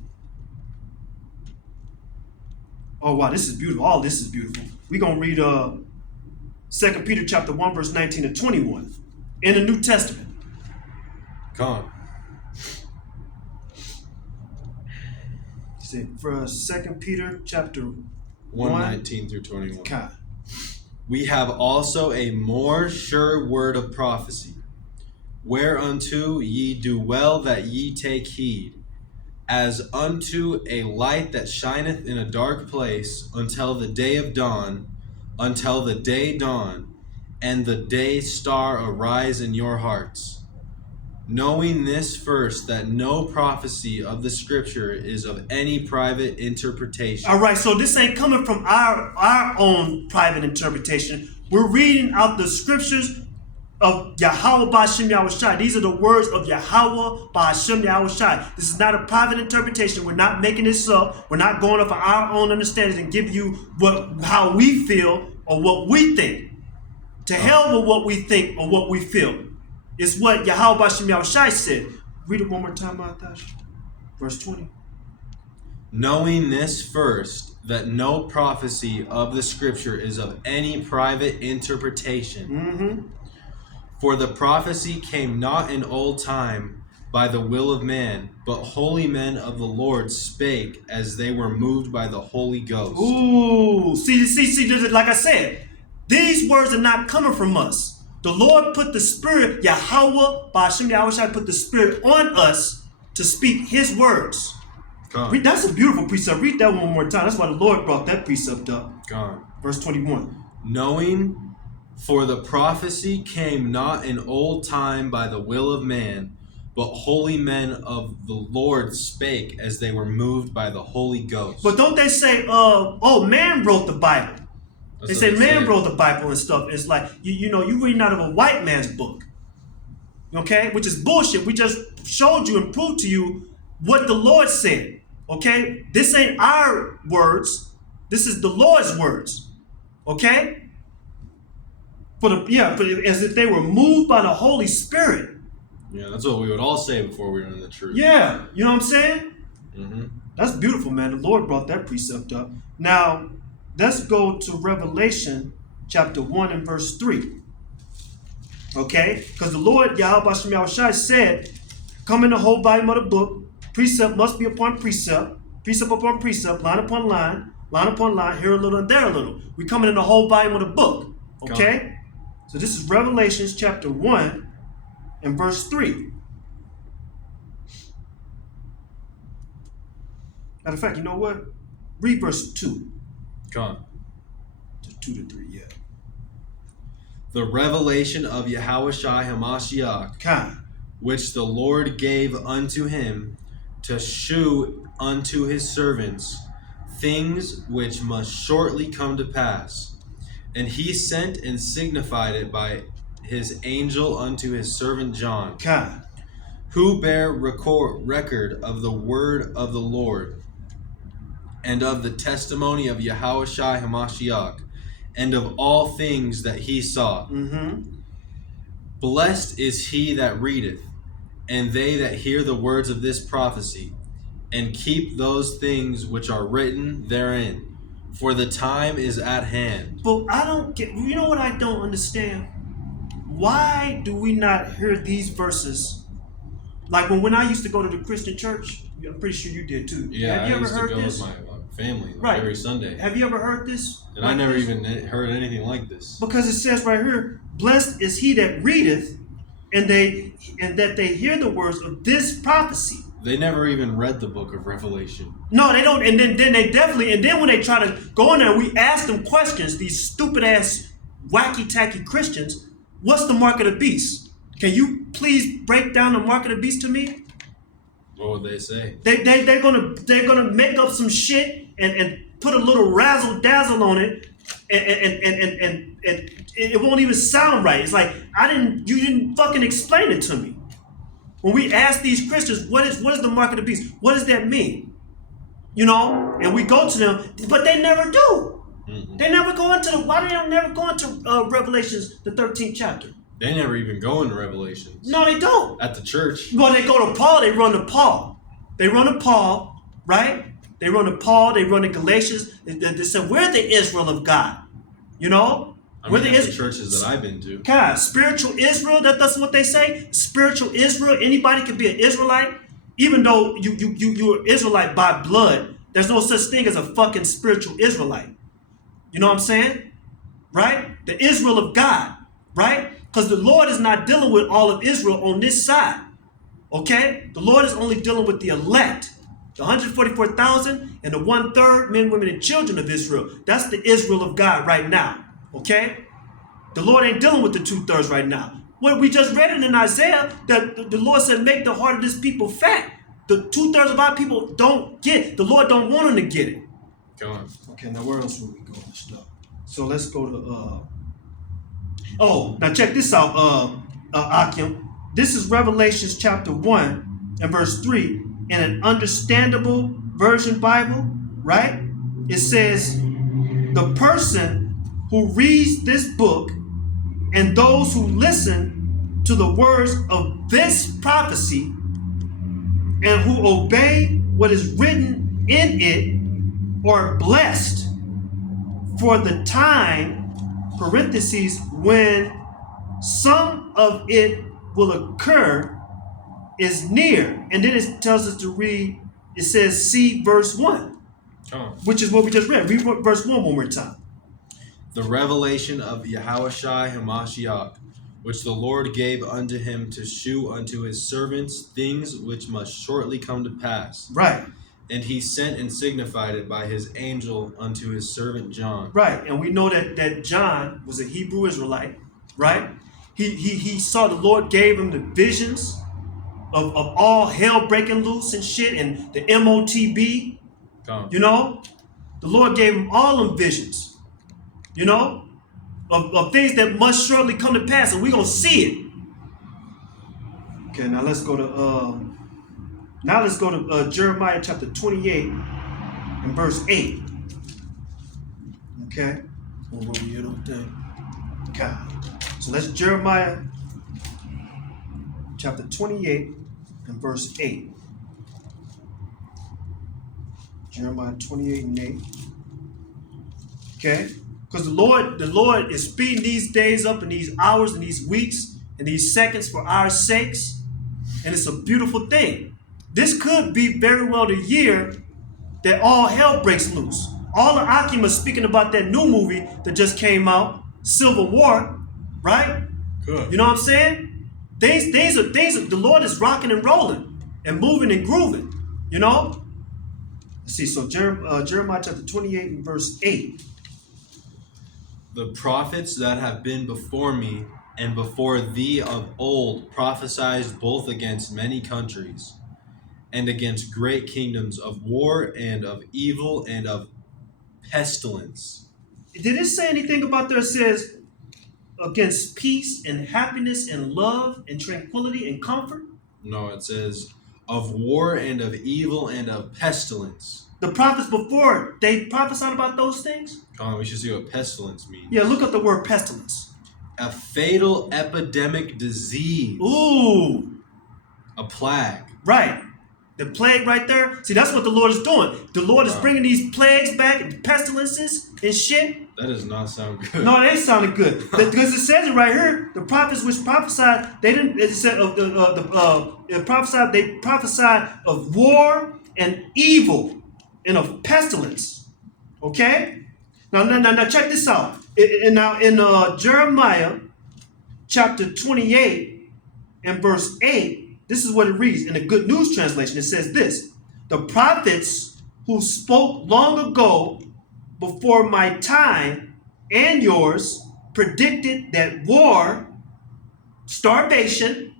Oh wow, this is beautiful. All this is beautiful. We're gonna read 2 Peter chapter 1, verse 19 to 21 in the New Testament. see, for 2 Peter chapter 1:19 through 21. Okay. We have also a more sure word of prophecy, whereunto ye do well that ye take heed, as unto a light that shineth in a dark place until the day dawn, and the day star arise in your hearts. Knowing this first, that no prophecy of the scripture is of any private interpretation. All right, so this ain't coming from our own private interpretation. We're reading out the scriptures of Yahweh Ba'Shem Yahushai. These are the words of Yahweh Ba'Shem Yahushai. This is not a private interpretation. We're not making this up. We're not going off of our own understanding and give you how we feel or what we think. To hell with what we think or what we feel. It's what Yahweh Ba'Shem Yahushai said. Read it one more time, Atash. Verse 20. Knowing this first, that no prophecy of the scripture is of any private interpretation. Mm-hmm. For the prophecy came not in old time by the will of man, but holy men of the Lord spake as they were moved by the Holy Ghost. Ooh, see, like I said, these words are not coming from us. The Lord put the Spirit, Yahweh Ba'Shem Yahushai put the Spirit on us to speak His words. God. That's a beautiful precept. Read that one more time. That's why the Lord brought that precept up. God. Verse 21. Knowing, for the prophecy came not in old time by the will of man, but holy men of the Lord spake as they were moved by the Holy Ghost. But don't they say, man wrote the Bible? They say man wrote the Bible and stuff. It's like, you reading out of a white man's book. Okay? Which is bullshit. We just showed you and proved to you what the Lord said. Okay? This ain't our words. This is the Lord's words. Okay? But as if they were moved by the Holy Spirit. Yeah, that's what we would all say before we were in the church. Yeah, you know what I'm saying? Mm-hmm. That's beautiful, man. The Lord brought that precept up. Now, let's go to Revelation chapter 1 and verse 3. Okay? Because the Lord, Yahweh Ba'Shem Yahushai, said, come in the whole volume of the book, precept must be upon precept upon precept, line upon line, here a little and there a little. We're coming in the whole volume of the book. Okay? So this is Revelation chapter 1 and verse 3. Matter of fact, you know what? Read verse 2. Come on. 2 to 3, yeah. The revelation of Yahushai HaMashiach, which the Lord gave unto him to shew unto his servants things which must shortly come to pass. And he sent and signified it by his angel unto his servant John, who bare record of the word of the Lord, and of the testimony of Yahushai HaMashiach, and of all things that he saw. Mm-hmm. Blessed is he that readeth, and they that hear the words of this prophecy, and keep those things which are written therein, for the time is at hand. But I don't get, you know what I don't understand? Why do we not hear these verses? Like when I used to go to the Christian church, I'm pretty sure you did too. Yeah, have you I ever used heard to go this? with my family every Sunday. Have you ever heard this? And I never even heard anything like this. Because it says right here, blessed is he that readeth, and that they hear the words of this prophecy. They never even read the book of Revelation. No, they don't. And then they definitely, and then when they try to go in there, we ask them questions, these stupid ass, wacky tacky Christians, what's the mark of the beast? Can you please break down the mark of the beast to me? What would they say? They're gonna make up some shit and put a little razzle dazzle on it, and it won't even sound right. It's like you didn't fucking explain it to me. When we ask these Christians, what is the mark of the beast? What does that mean? You know, and we go to them, but they never do. Mm-hmm. They never go into why do they never go into Revelations, the 13th chapter? They never even go into Revelations. No, they don't. At the church. Well, they go to Paul, they run to Paul. They run to Paul, right? They run to Paul, they run to Galatians. They say, we're the Israel of God. You know? We're the churches that I've been to. God, spiritual Israel, that's what they say. Spiritual Israel, anybody can be an Israelite. Even though you're Israelite by blood, There's no such thing as a fucking spiritual Israelite. You know what I'm saying? Right? The Israel of God, right? Because the Lord is not dealing with all of Israel on this side. Okay? The Lord is only dealing with the elect. The 144,000 and the 1/3 men, women, and children of Israel. That's the Israel of God right now. Okay? The Lord ain't dealing with the 2/3 right now. What we just read it in Isaiah, that the Lord said, make the heart of this people fat. The 2/3 of our people don't get it. The Lord don't want them to get it. Go on. Okay, now where else would we go and stuff? So let's go to oh, now check this out, Akim. This is Revelations chapter 1 and verse 3 in an understandable version Bible, right? It says, the person who reads this book and those who listen to the words of this prophecy and who obey what is written in it are blessed, for the time, parentheses, when some of it will occur is near. And then it tells us to read, it says, see verse 1, which is what we just read. Read verse 1 one more time. The revelation of Yahushua Hamashiach, which the Lord gave unto him to shew unto his servants things which must shortly come to pass. Right. And he sent and signified it by his angel unto his servant John. Right. And we know that John was a Hebrew Israelite, right? He saw the Lord gave him the visions of all hell breaking loose and shit, and the MOTB. You know? The Lord gave him all them visions, you know, of things that must surely come to pass, and we're going to see it. Okay, now let's go to Jeremiah chapter 28 and verse 8. Okay? Well, where we at on thing? Okay. So that's Jeremiah chapter 28 and verse 8. Jeremiah 28 and 8. Okay? Because the Lord is speeding these days up, and these hours and these weeks and these seconds for our sakes. And it's a beautiful thing. This could be very well the year that all hell breaks loose. All of Akim is speaking about that new movie that just came out, Civil War, right? Good. You know what I'm saying? Things are the Lord is rocking and rolling and moving and grooving, you know? Let's see, so Jeremiah chapter 28 and verse 8. The prophets that have been before me and before thee of old prophesied both against many countries and against great kingdoms of war and of evil and of pestilence. Did it say anything about there? It says against peace and happiness and love and tranquility and comfort? No, it says of war and of evil and of pestilence. The prophets before, they prophesied about those things? Come on, we should see what pestilence means. Yeah, look up the word pestilence. A fatal epidemic disease. Ooh. A plague. Right. The plague right there. See, that's what the Lord is doing. The Lord is bringing these plagues back and pestilences and shit. That does not sound good. No, it ain't sounding good. Because it says it right here. The prophets which prophesied, they didn't. It said of they prophesied of war and evil and of pestilence. Okay. Now check this out. In Jeremiah chapter 28 and verse 8. This is what it reads in the Good News translation. It says this: the prophets who spoke long ago before my time and yours predicted that war, starvation,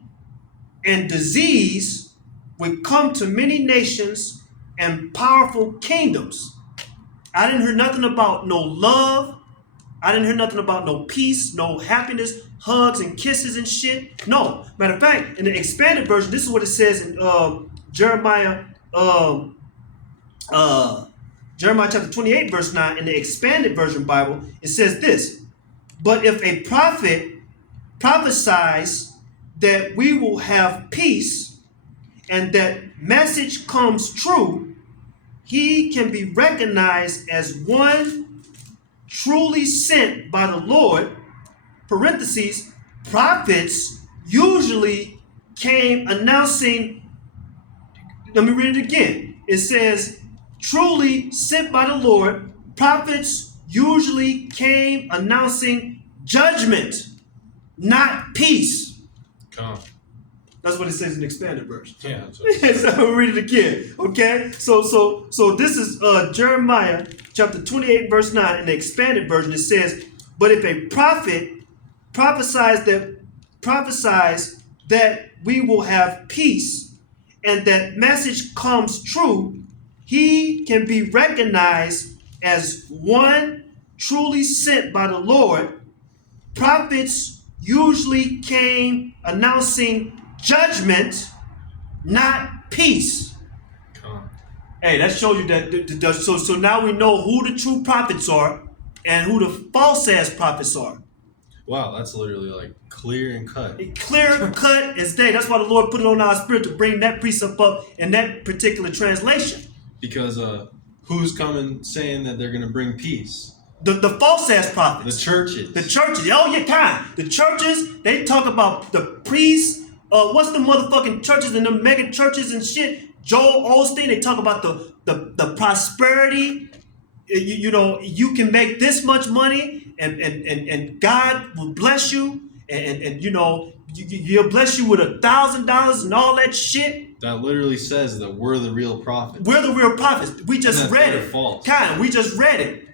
and disease would come to many nations and powerful kingdoms. I didn't hear nothing about no love. I didn't hear nothing about no peace, no happiness, hugs and kisses and shit. No. Matter of fact, in the expanded version, this is what it says in Jeremiah chapter 28, verse 9. In the expanded version Bible, it says this: but if a prophet prophesies that we will have peace and that message comes true, he can be recognized as one truly sent by the Lord. Parentheses, prophets usually came announcing, let me read it again. It says, truly sent by the Lord, prophets usually came announcing judgment, not peace. Come on. That's what it says in the expanded version. Yeah. That's what it So I'll read it again. Okay? So this is Jeremiah chapter 28, verse 9. In the expanded version, it says, but if a prophet prophesies that we will have peace and that message comes true, he can be recognized as one truly sent by the Lord. Prophets usually came announcing judgment, not peace. Come on. Hey, that shows you that. So now we know who the true prophets are and who the false ass prophets are. Wow, that's literally like clear and cut. Clear cut as day. That's why the Lord put it on our spirit to bring that precept up in that particular translation. Because who's coming saying that they're going to bring peace? The false ass prophets. The churches. The churches. Oh, yeah, kind. The churches, they talk about the priests. What's the motherfucking churches and the mega churches and shit? Joel Osteen, they talk about the prosperity. You know, you can make this much money and God will bless you. And you know, he'll bless you with $1,000 and all that shit. That literally says that we're the real prophets. We're the real prophets. We just read it. False. Kind, we just read it.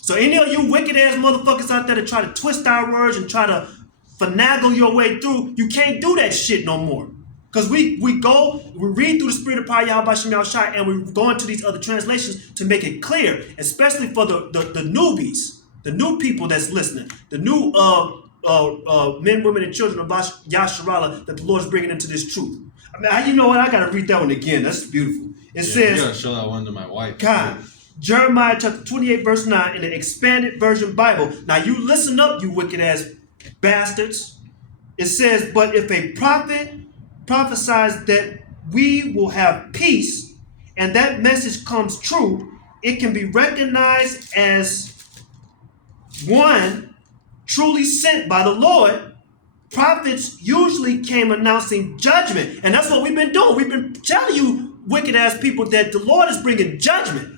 So any of you wicked ass motherfuckers out there that try to twist our words and try to finagle your way through, you can't do that shit no more. Because we read through the spirit of power, Yahweh Shem Yahushua, and we go into these other translations to make it clear, especially for the newbies, the new people that's listening, the new men, women, and children of Yasharala that the Lord is bringing into this truth. I mean, you know what? I got to read that one again. That's beautiful. It says, you got to show that one to my wife. God, Jeremiah chapter 28, verse 9 in the expanded version Bible. Now you listen up, you wicked ass bastards. It says, but if a prophet prophesies that we will have peace and that message comes true, it can be recognized as one truly sent by the Lord. Prophets usually came announcing judgment. And that's what we've been doing. We've been telling you wicked ass people that the Lord is bringing judgment.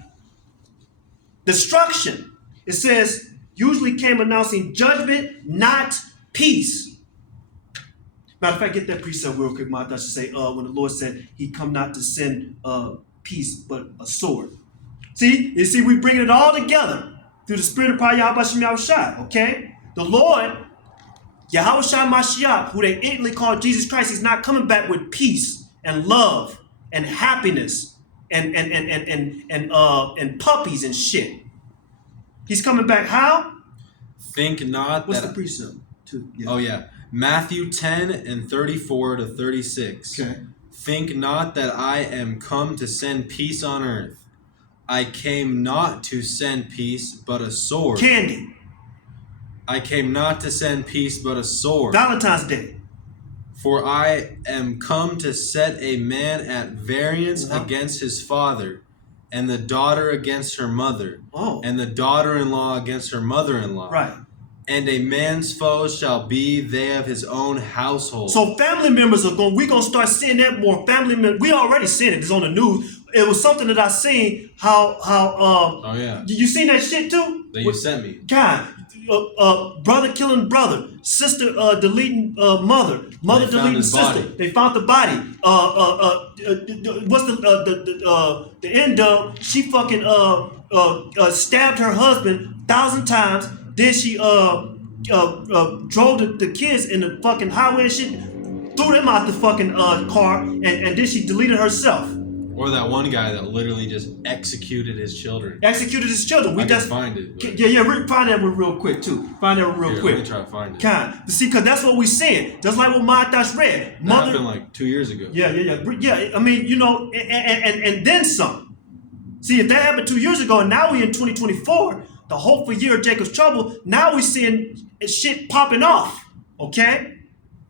Destruction. It says usually came announcing judgment, not peace. Matter of fact, get that precept real quick, Martha. I should say, when the Lord said he come not to send peace, but a sword. See, you see, we bringing it all together through the spirit of power, Yahweh Shem Yahushua, okay? The Lord, Yahweh Shem Mashiach, who they ignorantly call Jesus Christ, he's not coming back with peace and love and happiness and puppies and shit. He's coming back how? Think not What's that... the precept? Yeah. Oh, yeah. Matthew 10 and 34 to 36. Okay. Think not that I am come to send peace on earth. I came not to send peace, but a sword. Candy. I came not to send peace, but a sword. Valentine's Day. For I am come to set a man at variance against his father, and the daughter against her mother, and the daughter-in-law against her mother-in-law. Right. And a man's foes shall be they of his own household. So family members are we're going to start seeing that more. Family members, we already seen it. It's on the news. It was something that I seen oh, yeah. You seen that shit too? That you sent me. God, brother killing brother, sister deleting mother deleting sister. Body. They found the body. What's the end of? She fucking stabbed her husband 1,000 times. Then she drove the kids in the fucking highway and shit, threw them out the fucking car, and then she deleted herself. Or that one guy that literally just executed his children. Executed his children. We just find it. Yeah. Find that one real quick too. Find that one real quick. Let me try to find it. Kind. See, because that's what we saying. Just like what Matash read. That happened like 2 years ago. Yeah. I mean, you know, and then some. See, if that happened 2 years ago, and now we in 2024. The hopeful year of Jacob's trouble, now we're seeing shit popping off, okay?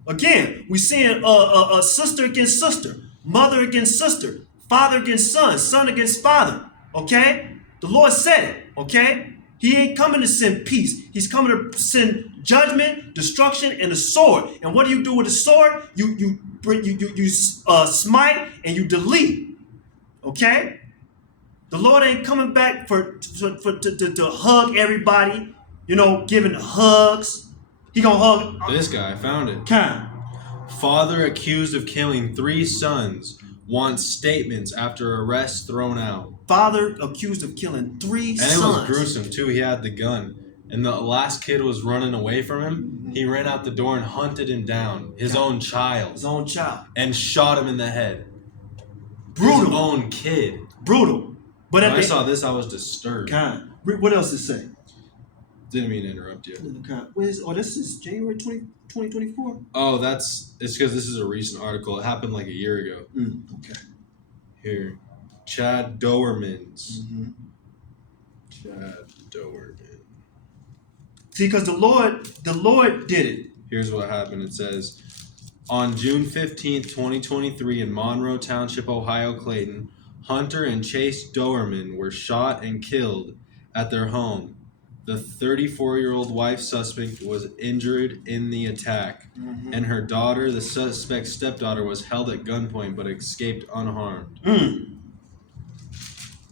Again, we're seeing a sister against sister, mother against sister, father against son, son against father, okay? The Lord said it, okay? He ain't coming to send peace. He's coming to send judgment, destruction, and a sword. And what do you do with a sword? You smite and you delete, okay? The Lord ain't coming back to hug everybody, giving hugs. He gonna hug. This guy, I found it. Kind. Father accused of killing 3 sons wants statements after arrest thrown out. Father accused of killing 3 sons. And it was gruesome too. He had the gun. And the last kid was running away from him. He ran out the door and hunted him down. His own child. His own child. And shot him in the head. Brutal. His own kid. Brutal. But when I saw this, I was disturbed. Kind. What else does it say? Didn't mean to interrupt you. This is January 2024? Oh, it's because this is a recent article. It happened like a year ago. Okay. Here. Chad Dowermans. Mm-hmm. Chad Dowerman. See, because the Lord did it. Here's what happened. It says, on June 15th, 2023 in Monroe Township, Ohio, Clayton, Hunter and Chase Dowerman were shot and killed at their home. The 34-year-old wife suspect was injured in the attack, and her daughter, the suspect's stepdaughter, was held at gunpoint but escaped unharmed.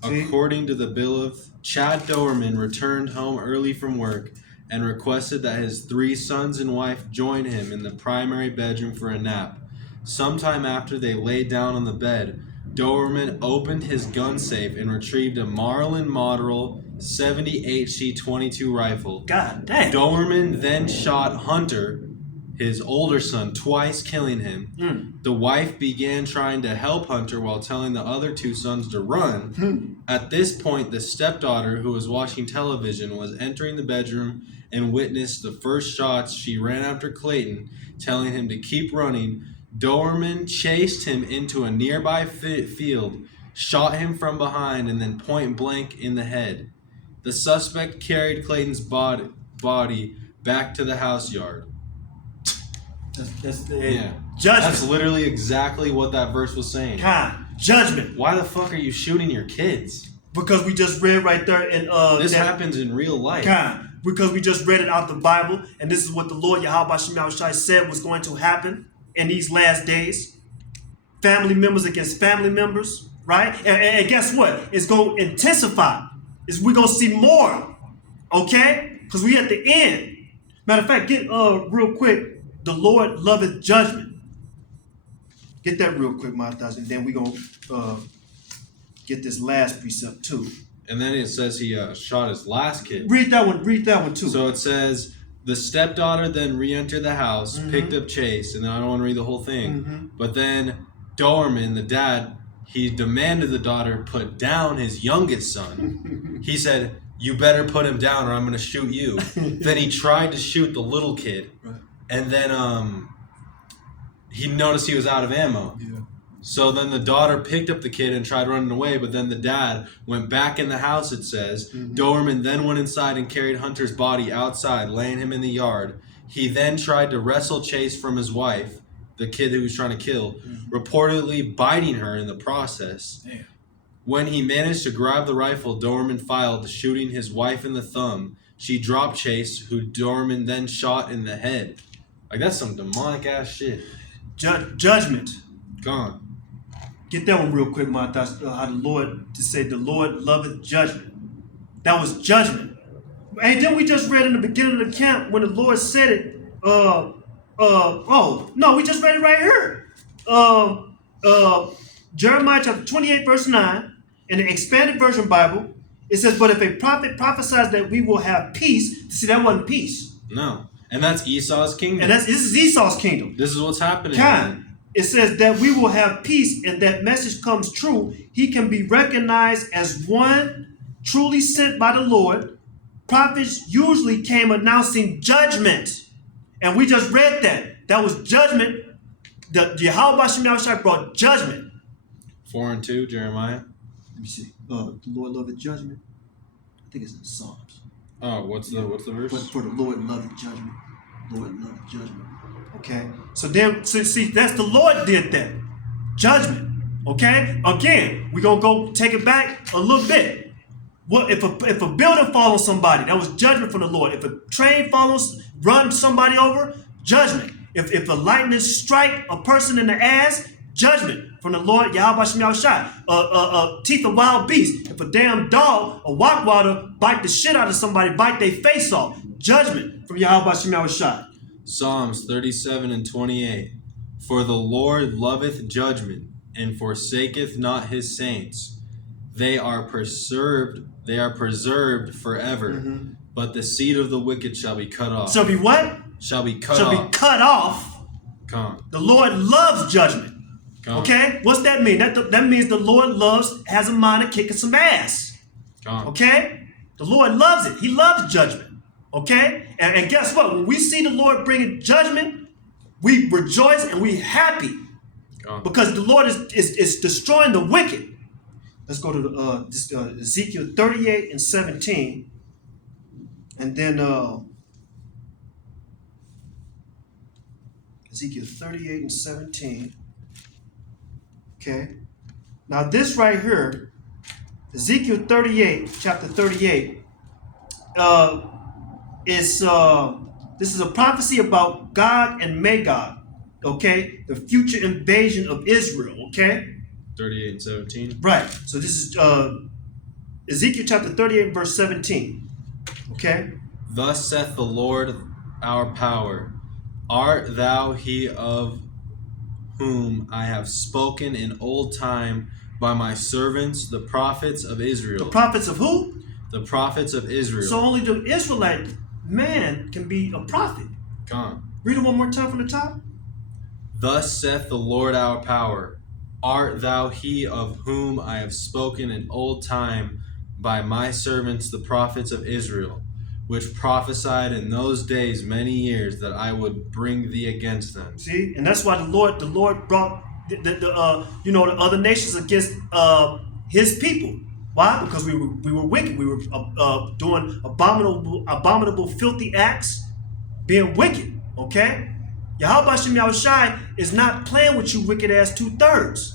According to the bill, Chad Dowerman returned home early from work and requested that his 3 sons and wife join him in the primary bedroom for a nap. Sometime after they laid down on the bed, Dowerman opened his gun safe and retrieved a Marlin Model 70 HC-22 rifle. God damn. Dowerman then shot Hunter, his older son, twice, killing him. The wife began trying to help Hunter while telling the other 2 sons to run. At this point, the stepdaughter, who was watching television, was entering the bedroom and witnessed the first shots. She ran after Clayton, telling him to keep running. Dowerman chased him into a nearby field, shot him from behind, and then point blank in the head. The suspect carried Clayton's body back to the house yard. That's Yeah. Judgment. That's literally exactly what that verse was saying. Judgment. Why the fuck are you shooting your kids? Because we just read right there in this happens in real life. Because we just read it out the Bible, and this is what the Lord Yahweh Shai said was going to happen in these last days. Family members against family members, right? And guess what? It's going to intensify. We're going to see more, okay? Because we at the end. Matter of fact, get real quick, the Lord loveth judgment. Get that real quick, my thoughts, and then we're going to get this last precept too. And then it says he shot his last kid. Read that one too. So it says, the stepdaughter then re-entered the house, picked up Chase, and then I don't want to read the whole thing. But then Dowerman, the dad, he demanded the daughter put down his youngest son. He said, you better put him down or I'm going to shoot you. Then he tried to shoot the little kid. Right. And then he noticed he was out of ammo. Yeah. So then the daughter picked up the kid and tried running away, but then the dad went back in the house, it says. Dowerman then went inside and carried Hunter's body outside, laying him in the yard. He then tried to wrestle Chase from his wife, the kid who he was trying to kill, reportedly biting her in the process. Damn. When he managed to grab the rifle, Dowerman fired, shooting his wife in the thumb. She dropped Chase, who Dowerman then shot in the head. Like, that's some demonic ass shit. Judgment. Gone. Get that one real quick, my thoughts. How the Lord loveth judgment. That was judgment. And then we just read in the beginning of the camp when the Lord said it. We just read it right here. Jeremiah chapter 28, verse 9, in the expanded version Bible, it says, but if a prophet prophesies that we will have peace, see, that wasn't peace. No. And that's Esau's kingdom. And this is Esau's kingdom. This is what's happening. It says that we will have peace, and that message comes true. He can be recognized as one truly sent by the Lord. Prophets usually came announcing judgment. And we just read that. That was judgment. The Yahweh Shai brought judgment. 4 and 2, Jeremiah. Let me see. The Lord loveth judgment. I think it's in the Psalms. Oh, what's the verse? But for the Lord loveth judgment. Lord loveth judgment. Okay? So see, that's the Lord did that. Judgment. Okay? Again, we're going to go take it back a little bit. What if a building follows somebody? That was judgment from the Lord. If a train runs somebody over, judgment. If a lightning strike a person in the ass, judgment. from the Lord Yahweh Shem Yahushai. Teeth of wild beasts. If a damn dog or walk water bite the shit out of somebody, bite their face off. Judgment from Yahweh Shem Yahushai. Psalms 37 and 28. For the Lord loveth judgment, and forsaketh not his saints. They are preserved forever. Mm-hmm. But the seed of the wicked shall be cut off. Shall be what? Shall be cut Shall off. be cut off. Come. The Lord loves judgment. Come. Okay? What's that mean? That means the Lord has a mind of kicking some ass. Come. Okay? The Lord loves it. He loves judgment. Okay? And guess what? When we see the Lord bringing judgment, we rejoice and we happy. Come. Because the Lord is destroying the wicked. Let's go to Ezekiel 38 and 17. And then Ezekiel 38 and 17. Okay. Now this right here, Ezekiel 38, chapter 38, this is a prophecy about Gog and Magog, okay? The future invasion of Israel, okay? 38 and 17. Right. So this is Ezekiel chapter 38, verse 17, okay? Thus saith the Lord our power, art thou he of whom I have spoken in old time by my servants, the prophets of Israel. The prophets of who? The prophets of Israel. So only the Israelite man can be a prophet. Come. Read it one more time from the top. Thus saith the Lord our power, art thou he of whom I have spoken in old time by my servants the prophets of Israel, which prophesied in those days many years that I would bring thee against them. See, and that's why the Lord brought the other nations against His people. Why? Because we were wicked. We were doing abominable, filthy acts, being wicked. Okay, Yahweh Shem Yahushai is not playing with you, wicked ass 2/3.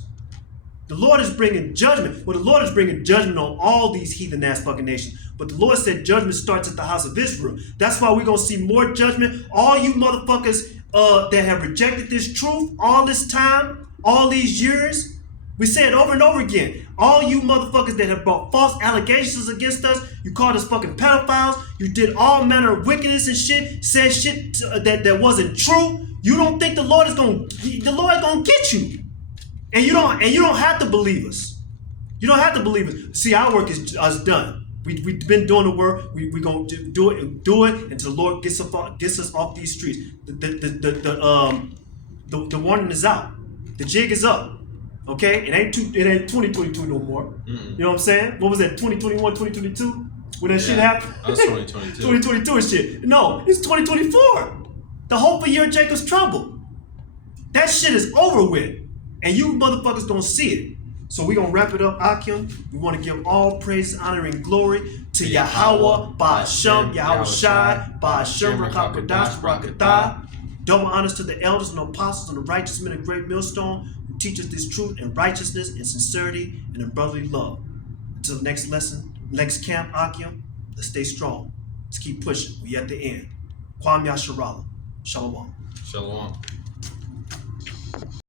The Lord is bringing judgment. Well, the Lord is bringing judgment on all these heathen ass fucking nations. But the Lord said judgment starts at the house of Israel. That's why we're going to see more judgment. All you motherfuckers that have rejected this truth all this time, all these years, we say it over and over again. All you motherfuckers that have brought false allegations against us, you called us fucking pedophiles, you did all manner of wickedness and shit, said shit that wasn't true. You don't think the Lord is gonna get you. And you don't have to believe us. You don't have to believe us. See, our work is done. We've been doing the work. We're going to do it until the Lord gets us off these streets. The warning is out. The jig is up. Okay? It ain't 2022 no more. Mm-mm. You know what I'm saying? What was that, 2021, 2022? When that shit happened? That was 2022. 2022 and shit. No, it's 2024. The hopeful year of Jacob's trouble. That shit is over with. And you motherfuckers don't see it. So we're going to wrap it up, Akim. We want to give all praise, honor, and glory to Yahweh, Ba'ashem, Yahweh Shai, Ba'ashem, Rakakadash, Rakatah. Double honors to the elders and apostles and the righteous men of great Millstone who teach us this truth and righteousness and sincerity and in brotherly love. Until the next lesson, next camp, Akim, let's stay strong. Let's keep pushing. We at the end. Kwam Yasharala. Shalom. Shalom.